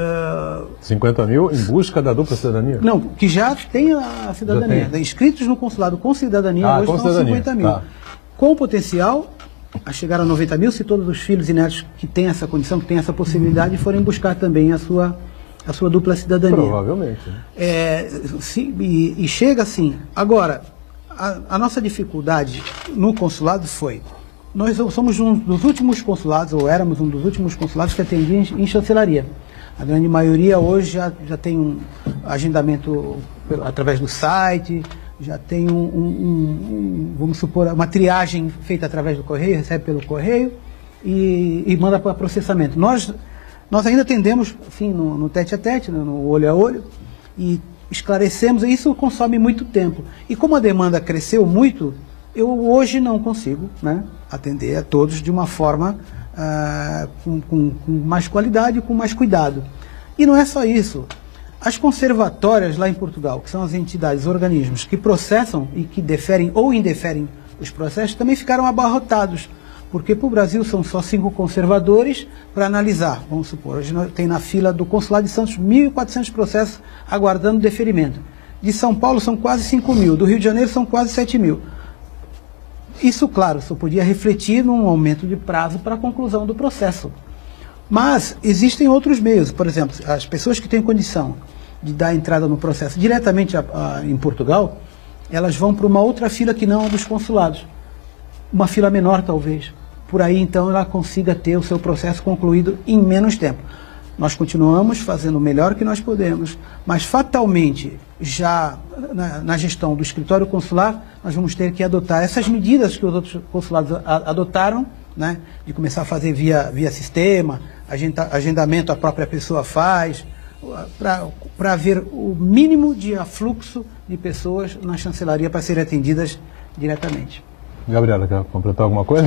50 mil em busca da dupla cidadania? Não, que já tem a cidadania. Inscritos no consulado com cidadania, hoje são 50 mil. Tá. Com potencial a chegar a 90 mil se todos os filhos e netos que têm essa condição, que têm essa possibilidade, forem buscar também a sua dupla cidadania. Provavelmente. E chega assim. Agora, a nossa dificuldade no consulado foi... Nós somos um dos últimos consulados, ou éramos um dos últimos consulados que atendia em chancelaria. A grande maioria hoje já tem um agendamento através do site, já tem vamos supor, uma triagem feita através do correio, recebe pelo correio e manda para processamento. Nós ainda atendemos assim, no tete-a-tete, no olho a olho, e esclarecemos, e isso consome muito tempo. E como a demanda cresceu muito, eu hoje não consigo, né, atender a todos de uma forma com mais qualidade, com mais cuidado. E não é só isso. As conservatórias lá em Portugal, que são as entidades, organismos que processam e que deferem ou indeferem os processos, também ficaram abarrotados, porque para o Brasil são só 5 conservadores para analisar. Vamos supor, hoje tem na fila do Consulado de Santos 1.400 processos aguardando deferimento. De São Paulo são quase 5.000, do Rio de Janeiro são quase 7.000. Isso, claro, só podia refletir num aumento de prazo para a conclusão do processo. Mas existem outros meios, por exemplo, as pessoas que têm condição de dar entrada no processo diretamente em Portugal, elas vão para uma outra fila que não a dos consulados. Uma fila menor, talvez. Por aí, então, ela consiga ter o seu processo concluído em menos tempo. Nós continuamos fazendo o melhor que nós podemos, mas fatalmente, já na gestão do escritório consular, nós vamos ter que adotar essas medidas que os outros consulados adotaram, né, de começar a fazer via sistema, agendamento a própria pessoa faz, para haver o mínimo de afluxo de pessoas na chancelaria para serem atendidas diretamente. Gabriela, quer completar alguma coisa?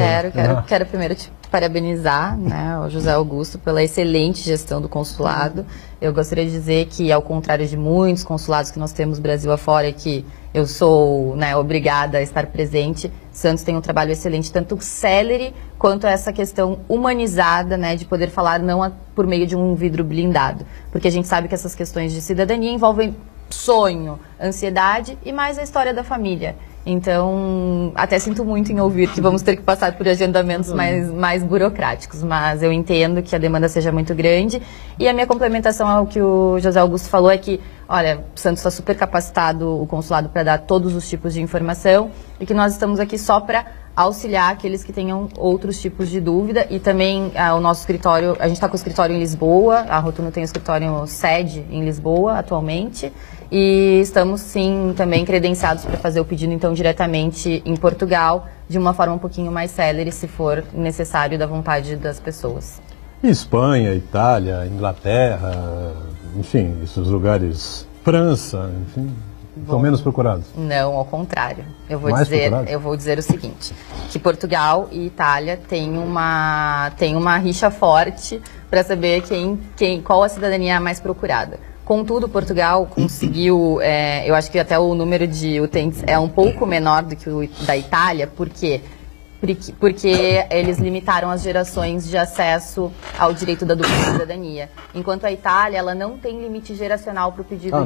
Quero primeiro te parabenizar, né, o José Augusto, pela excelente gestão do consulado. Eu gostaria de dizer que, ao contrário de muitos consulados que nós temos Brasil afora, que eu sou, né, obrigada a estar presente, Santos tem um trabalho excelente, tanto célere quanto essa questão humanizada, né, de poder falar não por meio de um vidro blindado. Porque a gente sabe que essas questões de cidadania envolvem sonho, ansiedade e mais a história da família. Então, até sinto muito em ouvir que vamos ter que passar por agendamentos mais burocráticos, mas eu entendo que a demanda seja muito grande. E a minha complementação ao que o José Augusto falou é que, olha, Santos está super capacitado, o consulado, para dar todos os tipos de informação, e que nós estamos aqui só para auxiliar aqueles que tenham outros tipos de dúvida. E também o nosso escritório, a gente está com o escritório em Lisboa, a Rotuno tem o escritório sede em Lisboa atualmente, e estamos sim também credenciados para fazer o pedido então diretamente em Portugal, de uma forma um pouquinho mais célere, se for necessário, da vontade das pessoas. Espanha, Itália, Inglaterra, enfim, esses lugares, França, enfim, são menos procurados? Não, ao contrário. Eu vou dizer o seguinte, que Portugal e Itália têm uma rixa forte para saber qual a cidadania mais procurada. Contudo, Portugal conseguiu, eu acho que até o número de utentes é um pouco menor do que o da Itália, porque eles limitaram as gerações de acesso ao direito da dupla cidadania. Enquanto a Itália, ela não tem limite geracional para o pedido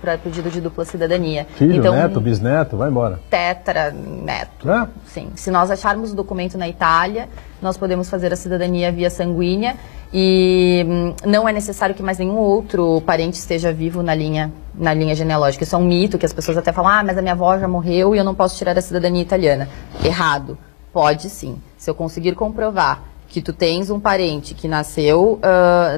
para pedido de dupla cidadania. Filho, então, neto, bisneto, vai embora. Tetra, neto. É? Sim. Se nós acharmos o documento na Itália, nós podemos fazer a cidadania via sanguínea. E não é necessário que mais nenhum outro parente esteja vivo na linha genealógica. Isso é um mito que as pessoas até falam, mas a minha avó já morreu e eu não posso tirar a cidadania italiana. Errado. Pode sim. Se eu conseguir comprovar que tu tens um parente que nasceu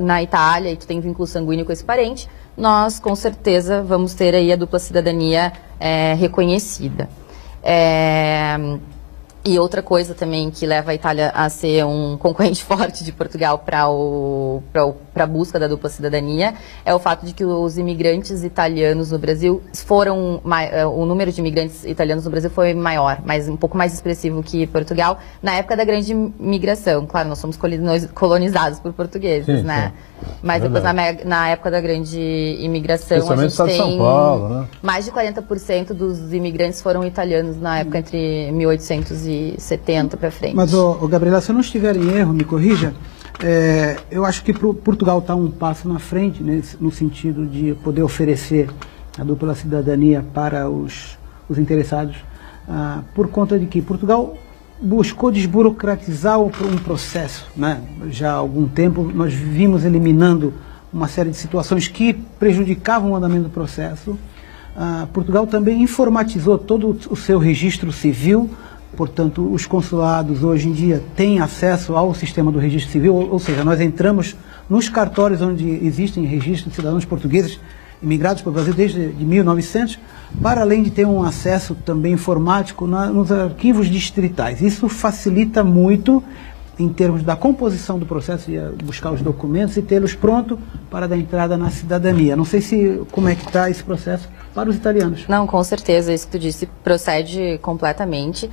na Itália e tu tem vínculo sanguíneo com esse parente, nós com certeza vamos ter aí a dupla cidadania reconhecida. E outra coisa também que leva a Itália a ser um concorrente forte de Portugal para a busca da dupla cidadania é o fato de que os imigrantes italianos no Brasil o número de imigrantes italianos no Brasil foi maior, mas um pouco mais expressivo que Portugal, na época da grande migração. Claro, nós somos colonizados por portugueses, sim, né? Sim. Mas depois, na época da grande imigração, a gente tem São Paulo, né? Mais de 40% dos imigrantes foram italianos na época entre 1870 para frente. Mas, Gabriela, se eu não estiver em erro, me corrija, eu acho que Portugal está um passo na frente, no sentido de poder oferecer a dupla cidadania para os interessados, por conta de que Portugal buscou desburocratizar um processo, né? Já há algum tempo nós vimos eliminando uma série de situações que prejudicavam o andamento do processo. Portugal também informatizou todo o seu registro civil, portanto, os consulados hoje em dia têm acesso ao sistema do registro civil, ou seja, nós entramos nos cartórios onde existem registros de cidadãos portugueses imigrados para o Brasil desde 1900, para além de ter um acesso também informático nos arquivos distritais. Isso facilita muito em termos da composição do processo, de buscar os documentos e tê-los prontos para dar entrada na cidadania. Não sei como é que está esse processo para os italianos. Não, com certeza, isso que tu disse procede completamente.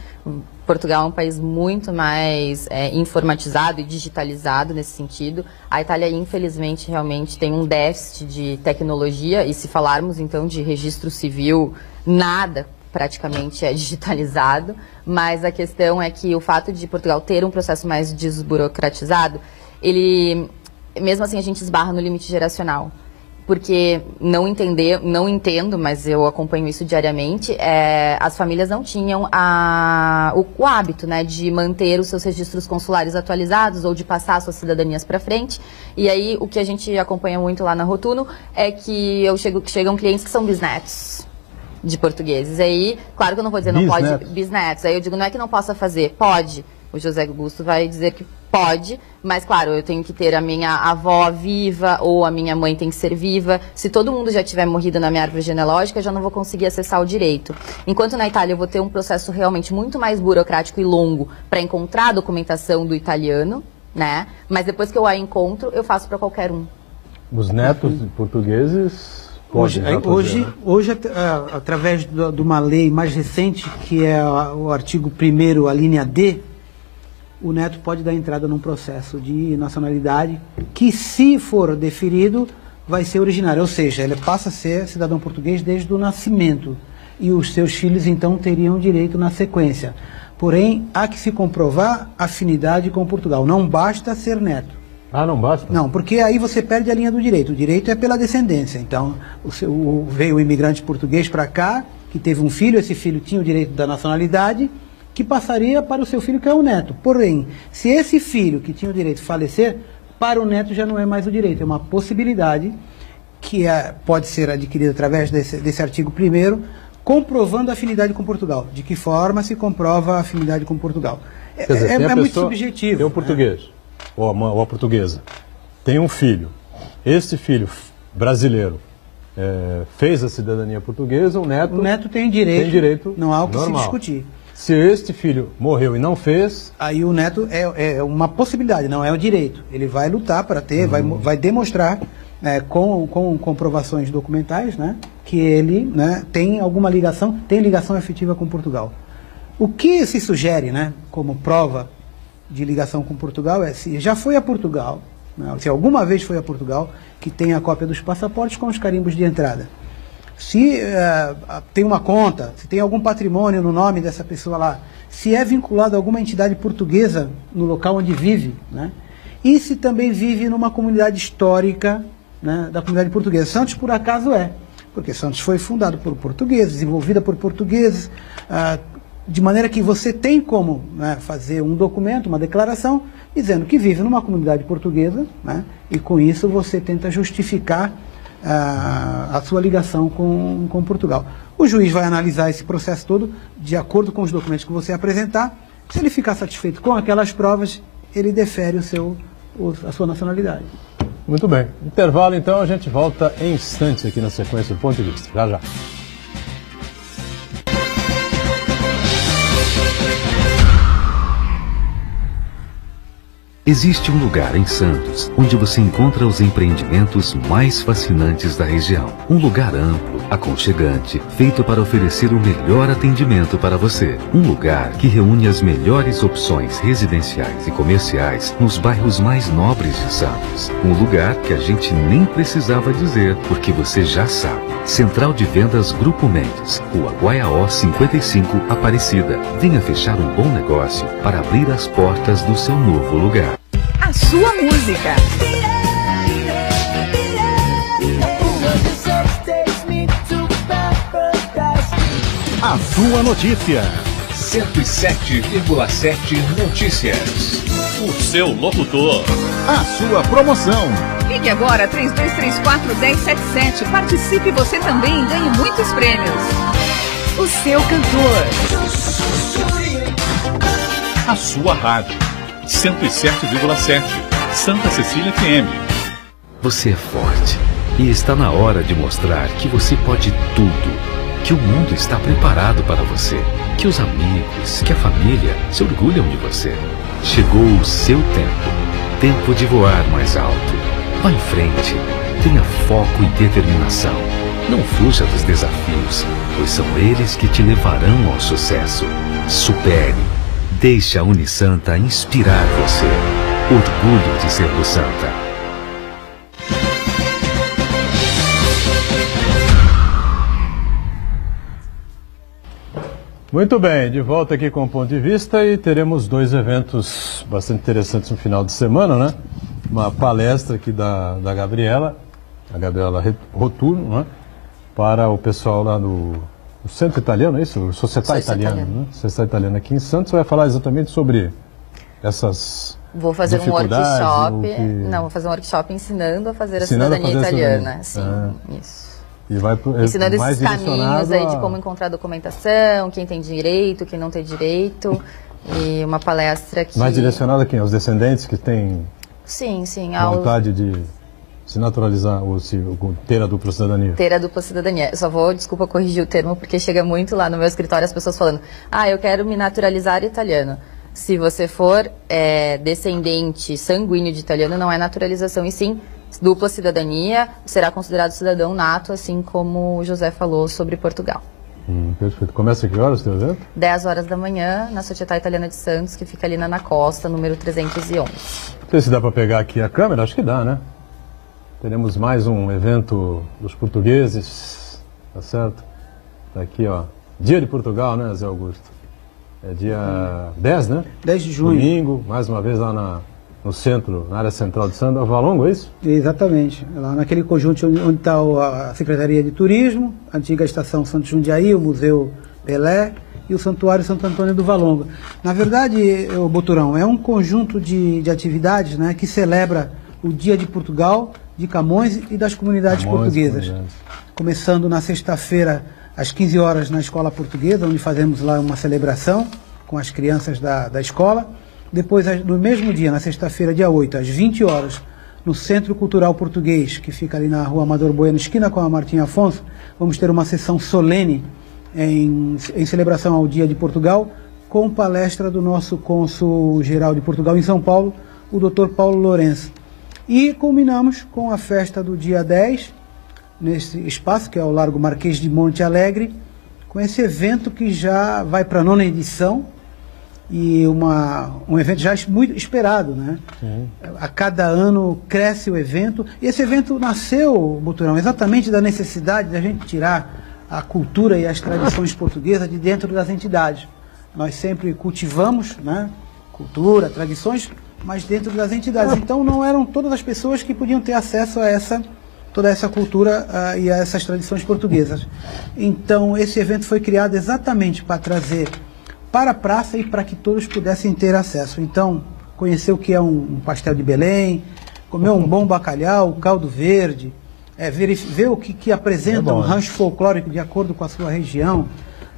Portugal é um país muito mais informatizado e digitalizado nesse sentido. A Itália, infelizmente, realmente tem um déficit de tecnologia, e se falarmos então de registro civil, nada praticamente é digitalizado, mas a questão é que o fato de Portugal ter um processo mais desburocratizado, mesmo assim a gente esbarra no limite geracional. Porque não entendo, mas eu acompanho isso diariamente, as famílias não tinham o hábito, né, de manter os seus registros consulares atualizados ou de passar suas cidadanias para frente. E aí o que a gente acompanha muito lá na Rotuno é que chegam clientes que são bisnetos de portugueses. Aí, claro que eu não vou dizer não pode, bisnetos. Aí eu digo, não é que não possa fazer, pode. O José Augusto vai dizer que pode, mas claro, eu tenho que ter a minha avó viva ou a minha mãe tem que ser viva. Se todo mundo já tiver morrido na minha árvore genealógica, eu já não vou conseguir acessar o direito. Enquanto na Itália eu vou ter um processo realmente muito mais burocrático e longo para encontrar a documentação do italiano, né? Mas depois que eu a encontro, eu faço para qualquer um. Os netos portugueses... Hoje, através de uma lei mais recente, que é o artigo 1º, a linha D, o neto pode dar entrada num processo de nacionalidade que, se for deferido, vai ser originário. Ou seja, ele passa a ser cidadão português desde o nascimento. E os seus filhos, então, teriam direito na sequência. Porém, há que se comprovar afinidade com Portugal. Não basta ser neto. Ah, não basta? Não, porque aí você perde a linha do direito. O direito é pela descendência. Então, veio o imigrante português para cá, que teve um filho, esse filho tinha o direito da nacionalidade, que passaria para o seu filho, que é o neto. Porém, se esse filho que tinha o direito falecer, para o neto já não é mais o direito. É uma possibilidade que pode ser adquirida através desse artigo 1º, comprovando a afinidade com Portugal. De que forma se comprova a afinidade com Portugal? Quer dizer, é muito subjetivo. Tem um português, ou a portuguesa, tem um filho. Esse filho brasileiro fez a cidadania portuguesa, o neto tem direito, não há o que se discutir. Se este filho morreu e não fez... Aí o neto é uma possibilidade, não é o direito. Ele vai lutar para ter, vai demonstrar com comprovações documentais, né, que ele, né, tem alguma ligação, tem ligação efetiva com Portugal. O que se sugere, né, como prova de ligação com Portugal se já foi a Portugal, né, se alguma vez foi a Portugal, que tem a cópia dos passaportes com os carimbos de entrada. Se tem uma conta, se tem algum patrimônio no nome dessa pessoa lá, se é vinculado a alguma entidade portuguesa no local onde vive, né? E se também vive numa comunidade histórica, né, da comunidade portuguesa. Santos, por acaso, porque Santos foi fundado por portugueses, desenvolvida por portugueses, de maneira que você tem como, né, fazer um documento, uma declaração, dizendo que vive numa comunidade portuguesa, né, e com isso você tenta justificar a sua ligação com Portugal. O juiz vai analisar esse processo todo de acordo com os documentos que você apresentar. Se ele ficar satisfeito com aquelas provas, ele defere a sua nacionalidade. Muito bem. Intervalo, então, a gente volta em instantes aqui na sequência do Ponto de Vista. Já, já. Existe um lugar em Santos onde você encontra os empreendimentos mais fascinantes da região. Um lugar amplo, aconchegante, feito para oferecer o melhor atendimento para você. Um lugar que reúne as melhores opções residenciais e comerciais nos bairros mais nobres de Santos. Um lugar que a gente nem precisava dizer, porque você já sabe. Central de Vendas Grupo Mendes, Rua Guaiaó 55, Aparecida. Venha fechar um bom negócio para abrir as portas do seu novo lugar. A sua música. A sua notícia. 107,7 Notícias. O seu locutor. A sua promoção. Ligue agora 3234-1077. Participe você também e ganhe muitos prêmios. O seu cantor. A sua rádio. 107,7 Santa Cecília FM. Você é forte e está na hora de mostrar que você pode tudo. Que o mundo está preparado para você. Que os amigos, que a família se orgulham de você. Chegou o seu tempo. Tempo de voar mais alto. Vá em frente. Tenha foco e determinação. Não fuja dos desafios, pois são eles que te levarão ao sucesso. Supere. Deixe a Unisanta inspirar você. Orgulho de ser do Santa. Muito bem, de volta aqui com o Ponto de Vista e teremos dois eventos bastante interessantes no final de semana, né? Uma palestra aqui da Gabriela, a Gabriela Roturno, né? Para o pessoal lá no Centro Italiano, é isso? Società Italiana, né? Società Italiana aqui em Santos, vai falar exatamente sobre essas Vou fazer um workshop, vou fazer um workshop ensinando a fazer a cidadania italiana. Sim, isso. E vai ensinando esses caminhos aí de como encontrar documentação, quem tem direito, quem não tem direito. E uma palestra que... Mais direcionada a quem? Aos descendentes que têm vontade de se naturalizar ou ter a dupla cidadania? Ter a dupla cidadania. Eu só vou, desculpa, corrigir o termo, porque chega muito lá no meu escritório as pessoas falando: eu quero me naturalizar italiano. Se você for descendente sanguíneo de italiano, não é naturalização, e sim dupla cidadania, será considerado cidadão nato, assim como o José falou sobre Portugal. Perfeito. Começa a que horas o teu evento? 10 horas da manhã, na Società Italiana de Santos, que fica ali na Ana Costa, número 311. Não sei se dá para pegar aqui a câmera, acho que dá, né? Teremos mais um evento dos portugueses, tá certo? Tá aqui, ó. Dia de Portugal, né, Zé Augusto? É dia 10, né? 10 de junho. Domingo, mais uma vez lá no centro, na área central de Santos, Valongo, é isso? Exatamente. Lá naquele conjunto onde está a Secretaria de Turismo, a antiga estação Santos Jundiaí, o Museu Pelé e o Santuário Santo Antônio do Valongo. Na verdade, Boturão, é um conjunto de atividades, né, que celebra o Dia de Portugal, de Camões e das comunidades portuguesas. Começando na sexta-feira, às 15 horas, na Escola Portuguesa, onde fazemos lá uma celebração com as crianças da escola. Depois, no mesmo dia, na sexta-feira, dia 8, às 20 horas, no Centro Cultural Português, que fica ali na Rua Amador Bueno, esquina com a Martim Afonso, vamos ter uma sessão solene em celebração ao Dia de Portugal, com palestra do nosso cônsul-geral de Portugal em São Paulo, o Dr. Paulo Lourenço. E culminamos com a festa do dia 10, nesse espaço, que é o Largo Marquês de Monte Alegre, com esse evento que já vai para a 9ª edição, e um evento já muito esperado, né? Sim. A cada ano cresce o evento, e esse evento nasceu, Boturão, exatamente da necessidade da gente tirar a cultura e as tradições portuguesas de dentro das entidades. Nós sempre cultivamos, né, cultura, tradições, mas dentro das entidades. Então não eram todas as pessoas que podiam ter acesso a toda essa cultura e a essas tradições portuguesas. Então esse evento foi criado exatamente para trazer para a praça e para que todos pudessem ter acesso. Então, conhecer o que é um pastel de Belém, comer um bom bacalhau, caldo verde, ver o que apresenta um rancho folclórico de acordo com a sua região.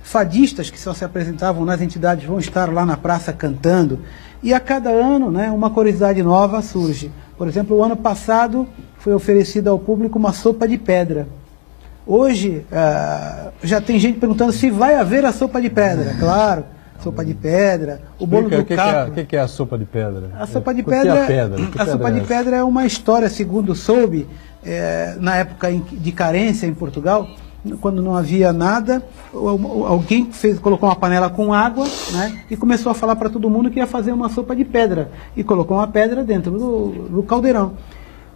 Fadistas que só se apresentavam nas entidades vão estar lá na praça cantando. E a cada ano, né, uma curiosidade nova surge. Por exemplo, o ano passado foi oferecida ao público uma sopa de pedra. Hoje, já tem gente perguntando se vai haver a sopa de pedra. Claro. Sopa de pedra, o bolo do caco. O que é a sopa de pedra? A sopa de pedra é uma história, segundo soube, na época de carência em Portugal, quando não havia nada, alguém colocou uma panela com água, né, e começou a falar para todo mundo que ia fazer uma sopa de pedra. E colocou uma pedra dentro do caldeirão.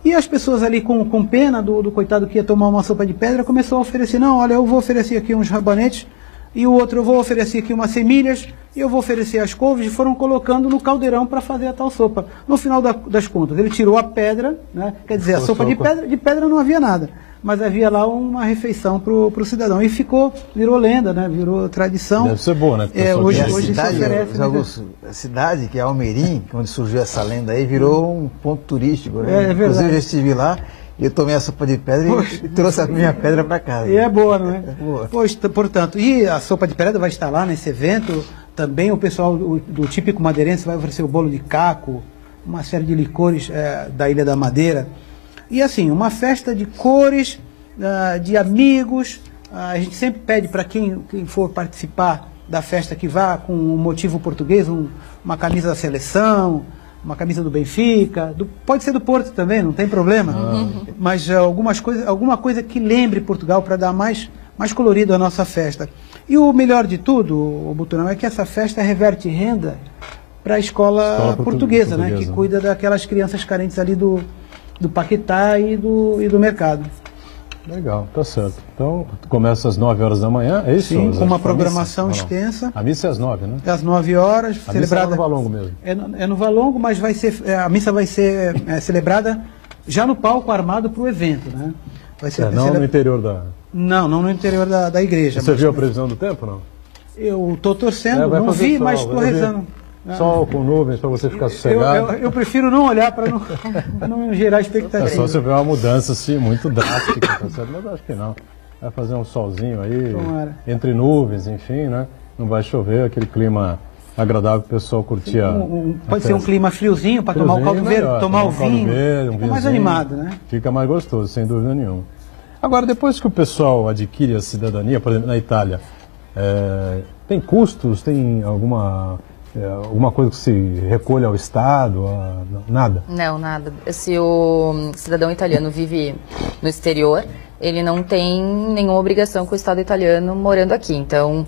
E as pessoas ali com pena do coitado que ia tomar uma sopa de pedra, começou a oferecer: não, olha, eu vou oferecer aqui uns rabanetes, e o outro eu vou oferecer aqui umas semilhas, e eu vou oferecer as couves, e foram colocando no caldeirão para fazer a tal sopa. No final das contas, ele tirou a pedra, né? Quer dizer, a sopa de pedra não havia nada. mas havia lá uma refeição para o cidadão. E virou lenda, né? Virou tradição. Deve ser boa, né? Hoje cidade, se oferece, a cidade, que é Almeirim, onde surgiu essa lenda aí, virou um ponto turístico. Né? Inclusive, eu estive lá e eu tomei a sopa de pedra e trouxe a minha pedra para casa. E é boa, não é? Boa. Pois, portanto, e a sopa de pedra vai estar lá nesse evento. Também o pessoal do típico madeirense vai oferecer o bolo de caco, uma série de licores da Ilha da Madeira. E assim, uma festa de cores, de amigos. A gente sempre pede para quem for participar da festa que vá com um motivo português, uma camisa da seleção, uma camisa do Benfica, pode ser do Porto também, não tem problema. Mas alguma coisa que lembre Portugal para dar mais colorido à nossa festa. E o melhor de tudo, Buturão, é que essa festa reverte renda para a escola portuguesa, né? Que cuida daquelas crianças carentes ali do Paquetá e do mercado. Legal, tá certo. Então, começa às 9 horas da manhã, é isso? Sim, com uma programação extensa. A missa é às 9, né? É às 9 horas. A celebrada missa é no Valongo mesmo. É no Valongo, mas a missa vai ser celebrada já no palco armado para o evento, né? Vai ser não no interior da... Não no interior da igreja. Você viu a previsão do tempo, não? Eu estou torcendo, não vi, sol, mas estou rezando. Sol com nuvens para você ficar sossegado. Eu prefiro não olhar para não gerar expectativa. É só você ver uma mudança assim, muito drástica, tá certo? Mas acho que não. Vai fazer um solzinho aí, entre nuvens, enfim, né? Não vai chover, aquele clima agradável para o pessoal curtir pode ser um clima friozinho para tomar o caldo verde, tomar o vinho. Fica mais animado, né? Fica mais gostoso, sem dúvida nenhuma. Agora, depois que o pessoal adquire a cidadania, por exemplo, na Itália, tem custos, tem alguma coisa que se recolhe ao Estado? Nada? Não, nada. Se o cidadão italiano vive no exterior, ele não tem nenhuma obrigação com o Estado italiano morando aqui. Então,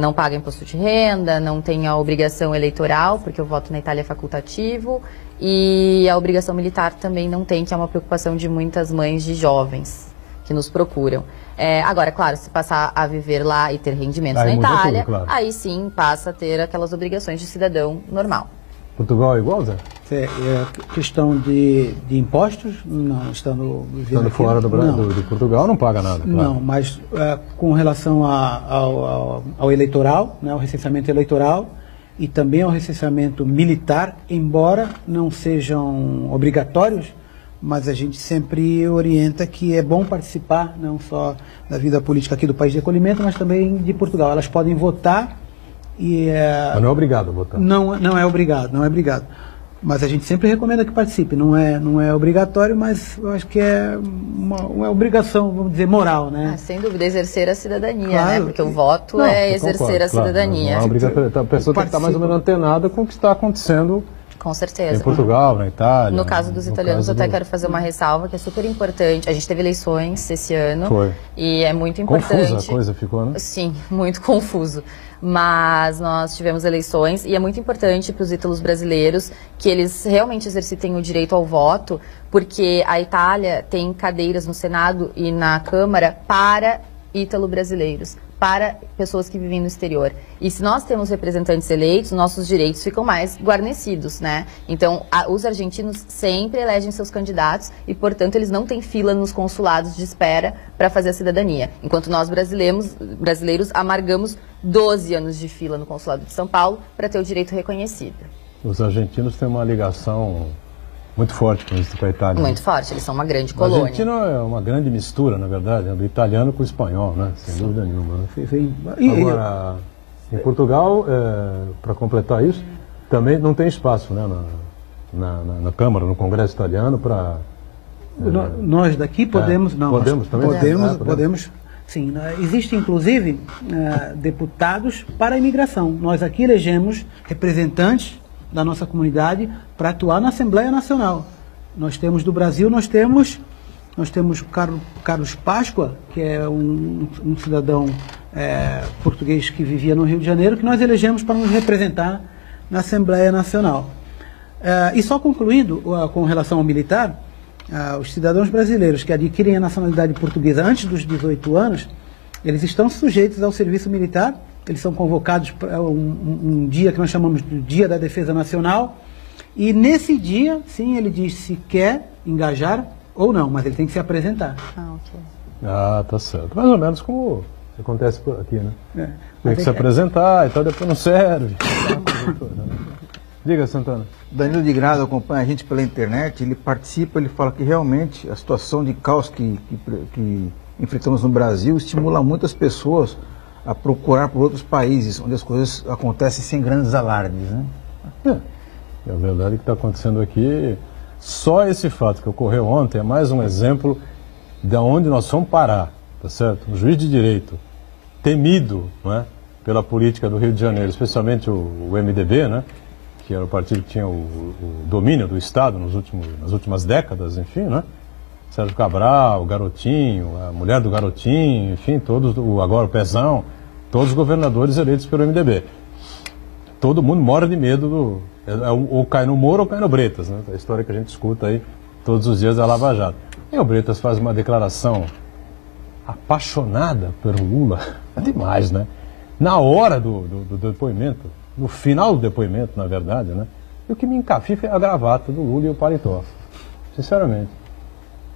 não paga imposto de renda, não tem a obrigação eleitoral, porque o voto na Itália é facultativo, e a obrigação militar também não tem, que é uma preocupação de muitas mães de jovens que nos procuram. Agora, claro, se passar a viver lá e ter rendimentos na Itália, tudo, claro. Aí sim passa a ter aquelas obrigações de cidadão normal. Portugal é igual, Zé? Questão de impostos, não, estando fora de Portugal não paga nada. Claro. Não, mas com relação ao eleitoral, né, ao recenseamento eleitoral e também ao recenseamento militar, embora não sejam obrigatórios, mas a gente sempre orienta que é bom participar, não só da vida política aqui do país de acolhimento, mas também de Portugal. Elas podem votar e... Mas não é obrigado a votar. Não é obrigado. Mas a gente sempre recomenda que participe. Não é obrigatório, mas eu acho que é uma obrigação, vamos dizer, moral, né? Sem dúvida, exercer a cidadania, claro, né? Porque o voto é exercer a cidadania. Não é obrigatório. A pessoa tem que estar mais ou menos antenada com o que está acontecendo. Com certeza. Em Portugal, na Itália. No caso dos italianos, eu até quero fazer uma ressalva que é super importante. A gente teve eleições esse ano. Foi. E é muito importante. Confusa a coisa ficou, né? Sim, muito confuso. Mas nós tivemos eleições e é muito importante para os ítalos brasileiros que eles realmente exercitem o direito ao voto, porque a Itália tem cadeiras no Senado e na Câmara para ítalo-brasileiros, para pessoas que vivem no exterior. E se nós temos representantes eleitos, nossos direitos ficam mais guarnecidos, né? Então, os argentinos sempre elegem seus candidatos e, portanto, eles não têm fila nos consulados de espera para fazer a cidadania. Enquanto nós, brasileiros, amargamos 12 anos de fila no consulado de São Paulo para ter o direito reconhecido. Os argentinos têm uma ligação muito forte com a Itália. Muito forte, eles são uma grande colônia. A Argentina é uma grande mistura, na verdade, do italiano com o espanhol, né? Sem dúvida nenhuma. Agora, em Portugal, para completar isso, também não tem espaço, né? Na Câmara, no Congresso italiano, para... Nós daqui podemos... Não, podemos também? Podemos. Sim, existem inclusive deputados para a imigração. Nós aqui elegemos representantes da nossa comunidade para atuar na Assembleia Nacional. Nós temos do Brasil, nós temos Carlos Páscoa, que é um cidadão português que vivia no Rio de Janeiro, que nós elegemos para nos representar na Assembleia Nacional. E só concluindo com relação ao militar, os cidadãos brasileiros que adquirem a nacionalidade portuguesa antes dos 18 anos, eles estão sujeitos ao serviço militar. Eles são convocados para um dia que nós chamamos de Dia da Defesa Nacional. E nesse dia, sim, ele diz se quer engajar Ou não, mas ele tem que se apresentar. Ok. Ah, tá certo. Mais ou menos como acontece por aqui, né? Tem que se que apresentar e tal, depois não serve. Diga, Santana. Danilo de Grado acompanha a gente pela internet, ele participa, ele fala que realmente a situação de caos que enfrentamos no Brasil estimula muitas pessoas a procurar por outros países, onde as coisas acontecem sem grandes alardes, né? É a verdade que está acontecendo aqui. Só esse fato que ocorreu ontem é mais um exemplo de onde nós fomos parar, tá certo? Um juiz de direito temido, não é, pela política do Rio de Janeiro, especialmente o MDB, né, que era o partido que tinha o domínio do Estado nas últimas décadas, enfim, né? Sérgio Cabral, o Garotinho, a mulher do Garotinho, enfim, agora o Pezão, todos os governadores eleitos pelo MDB. Todo mundo mora de medo ou cai no Moro ou cai no Bretas, né? A história que a gente escuta aí todos os dias da Lava Jato. E o Bretas faz uma declaração apaixonada pelo Lula, é demais, né? Na hora do depoimento, no final do depoimento, na verdade, né? E o que me encafifa é a gravata do Lula e o paletó, sinceramente.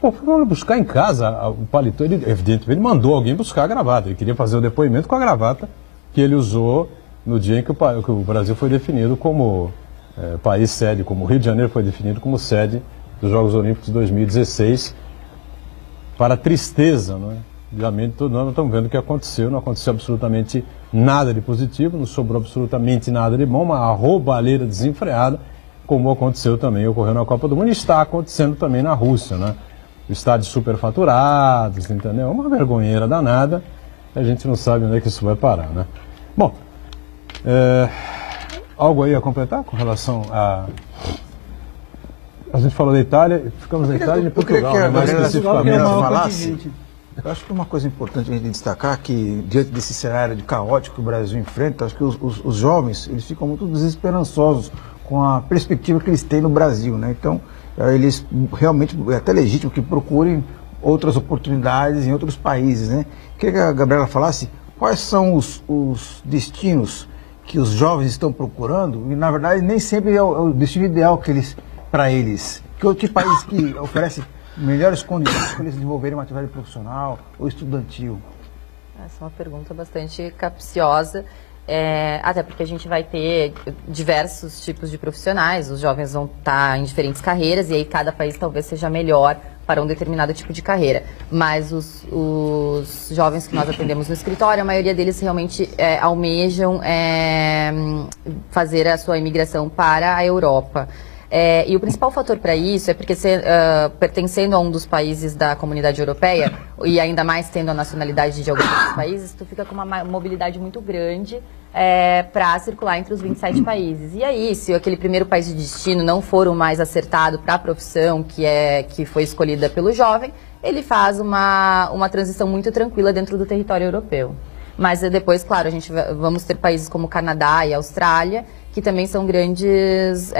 Pô, foi buscar em casa o paletó, evidentemente ele mandou alguém buscar a gravata, ele queria fazer o depoimento com a gravata que ele usou no dia em que o Brasil foi definido como país sede, como o Rio de Janeiro foi definido como sede dos Jogos Olímpicos de 2016, para a tristeza, não é? Obviamente, nós estamos vendo o que aconteceu, não aconteceu absolutamente nada de positivo, não sobrou absolutamente nada de bom, uma roubalheira desenfreada, como aconteceu também, ocorreu na Copa do Mundo e está acontecendo também na Rússia, né? Estádios superfaturados, entendeu? Uma vergonheira danada, a gente não sabe onde é que isso vai parar, né? Bom, algo aí a completar com relação a... A gente falou da Itália, ficamos na Itália e de Portugal, né? Mais especificamente. Eu acho que uma coisa importante a gente destacar que, diante desse cenário de caótico que o Brasil enfrenta, acho que os jovens eles ficam muito desesperançosos com a perspectiva que eles têm no Brasil, né? Então, eles realmente, é até legítimo que procurem outras oportunidades em outros países, né? Queria que a Gabriela falasse quais são os destinos que os jovens estão procurando e, na verdade, nem sempre é o destino ideal para eles. Que país que oferece melhores condições para eles desenvolverem uma atividade profissional ou estudantil? Essa é uma pergunta bastante capciosa, até porque a gente vai ter diversos tipos de profissionais, os jovens vão estar em diferentes carreiras e aí cada país talvez seja melhor para um determinado tipo de carreira. Mas os jovens que nós atendemos no escritório, a maioria deles realmente almejam fazer a sua imigração para a Europa. E o principal fator para isso é porque, pertencendo a um dos países da comunidade europeia, e ainda mais tendo a nacionalidade de alguns desses países, tu fica com uma mobilidade muito grande para circular entre os 27 países. E aí, se aquele primeiro país de destino não for o mais acertado para a profissão que foi escolhida pelo jovem, ele faz uma transição muito tranquila dentro do território europeu. Mas depois, claro, vamos ter países como Canadá e Austrália, que também são grandes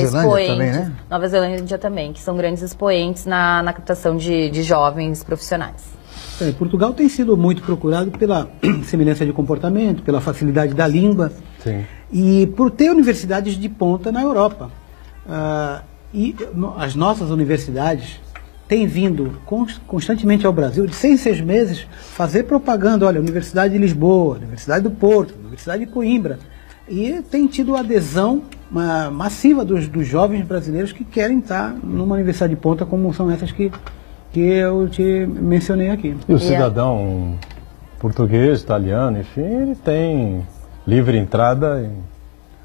expoentes. Também, né? Nova Zelândia também, que são grandes expoentes na captação de jovens profissionais. Portugal tem sido muito procurado pela semelhança de comportamento, pela facilidade da língua. Sim. E por ter universidades de ponta na Europa. E as nossas universidades têm vindo constantemente ao Brasil, de 6 em 6 meses, fazer propaganda. Olha, Universidade de Lisboa, Universidade do Porto, Universidade de Coimbra. E tem tido adesão massiva dos jovens brasileiros que querem estar numa universidade de ponta, como são essas que eu te mencionei aqui. E o cidadão português, italiano, enfim, ele tem livre entrada em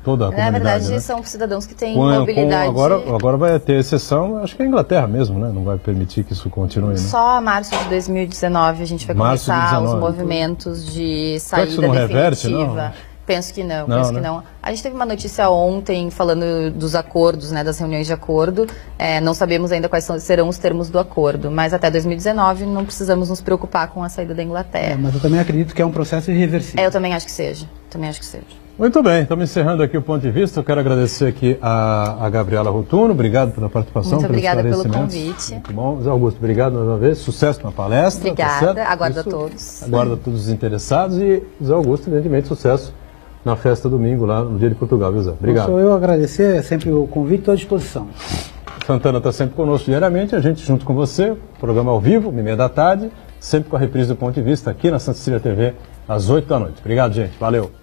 toda a comunidade. Na verdade, né? São cidadãos que têm mobilidade... Agora vai ter exceção, acho que a Inglaterra mesmo, né? Não vai permitir que isso continue, né? Só março de 2019 a gente vai começar os movimentos de saída isso não reverte, definitiva. Não? Penso que não, penso que não. A gente teve uma notícia ontem falando dos acordos, né, das reuniões de acordo. Não sabemos ainda quais serão os termos do acordo, mas até 2019 não precisamos nos preocupar com a saída da Inglaterra. Mas eu também acredito que é um processo irreversível. Eu também acho que seja. Muito bem, estamos encerrando aqui o Ponto de Vista. Eu quero agradecer aqui a Gabriela Rotuno. Obrigado pela participação. Muito obrigada pelo convite. Muito bom. Zé Augusto, obrigado mais uma vez. Sucesso na palestra. Obrigada. Tá, aguardo a todos. Aguardo a todos os interessados e Zé Augusto, evidentemente, sucesso na festa domingo lá no Dia de Portugal, viu, Zé? Obrigado. Sou eu agradecer, sempre o convite, estou à disposição. Santana está sempre conosco diariamente, a gente junto com você, programa ao vivo, 1h30 da tarde, sempre com a reprise do Ponto de Vista aqui na Santa Cecília TV, às 8 da noite. Obrigado, gente. Valeu.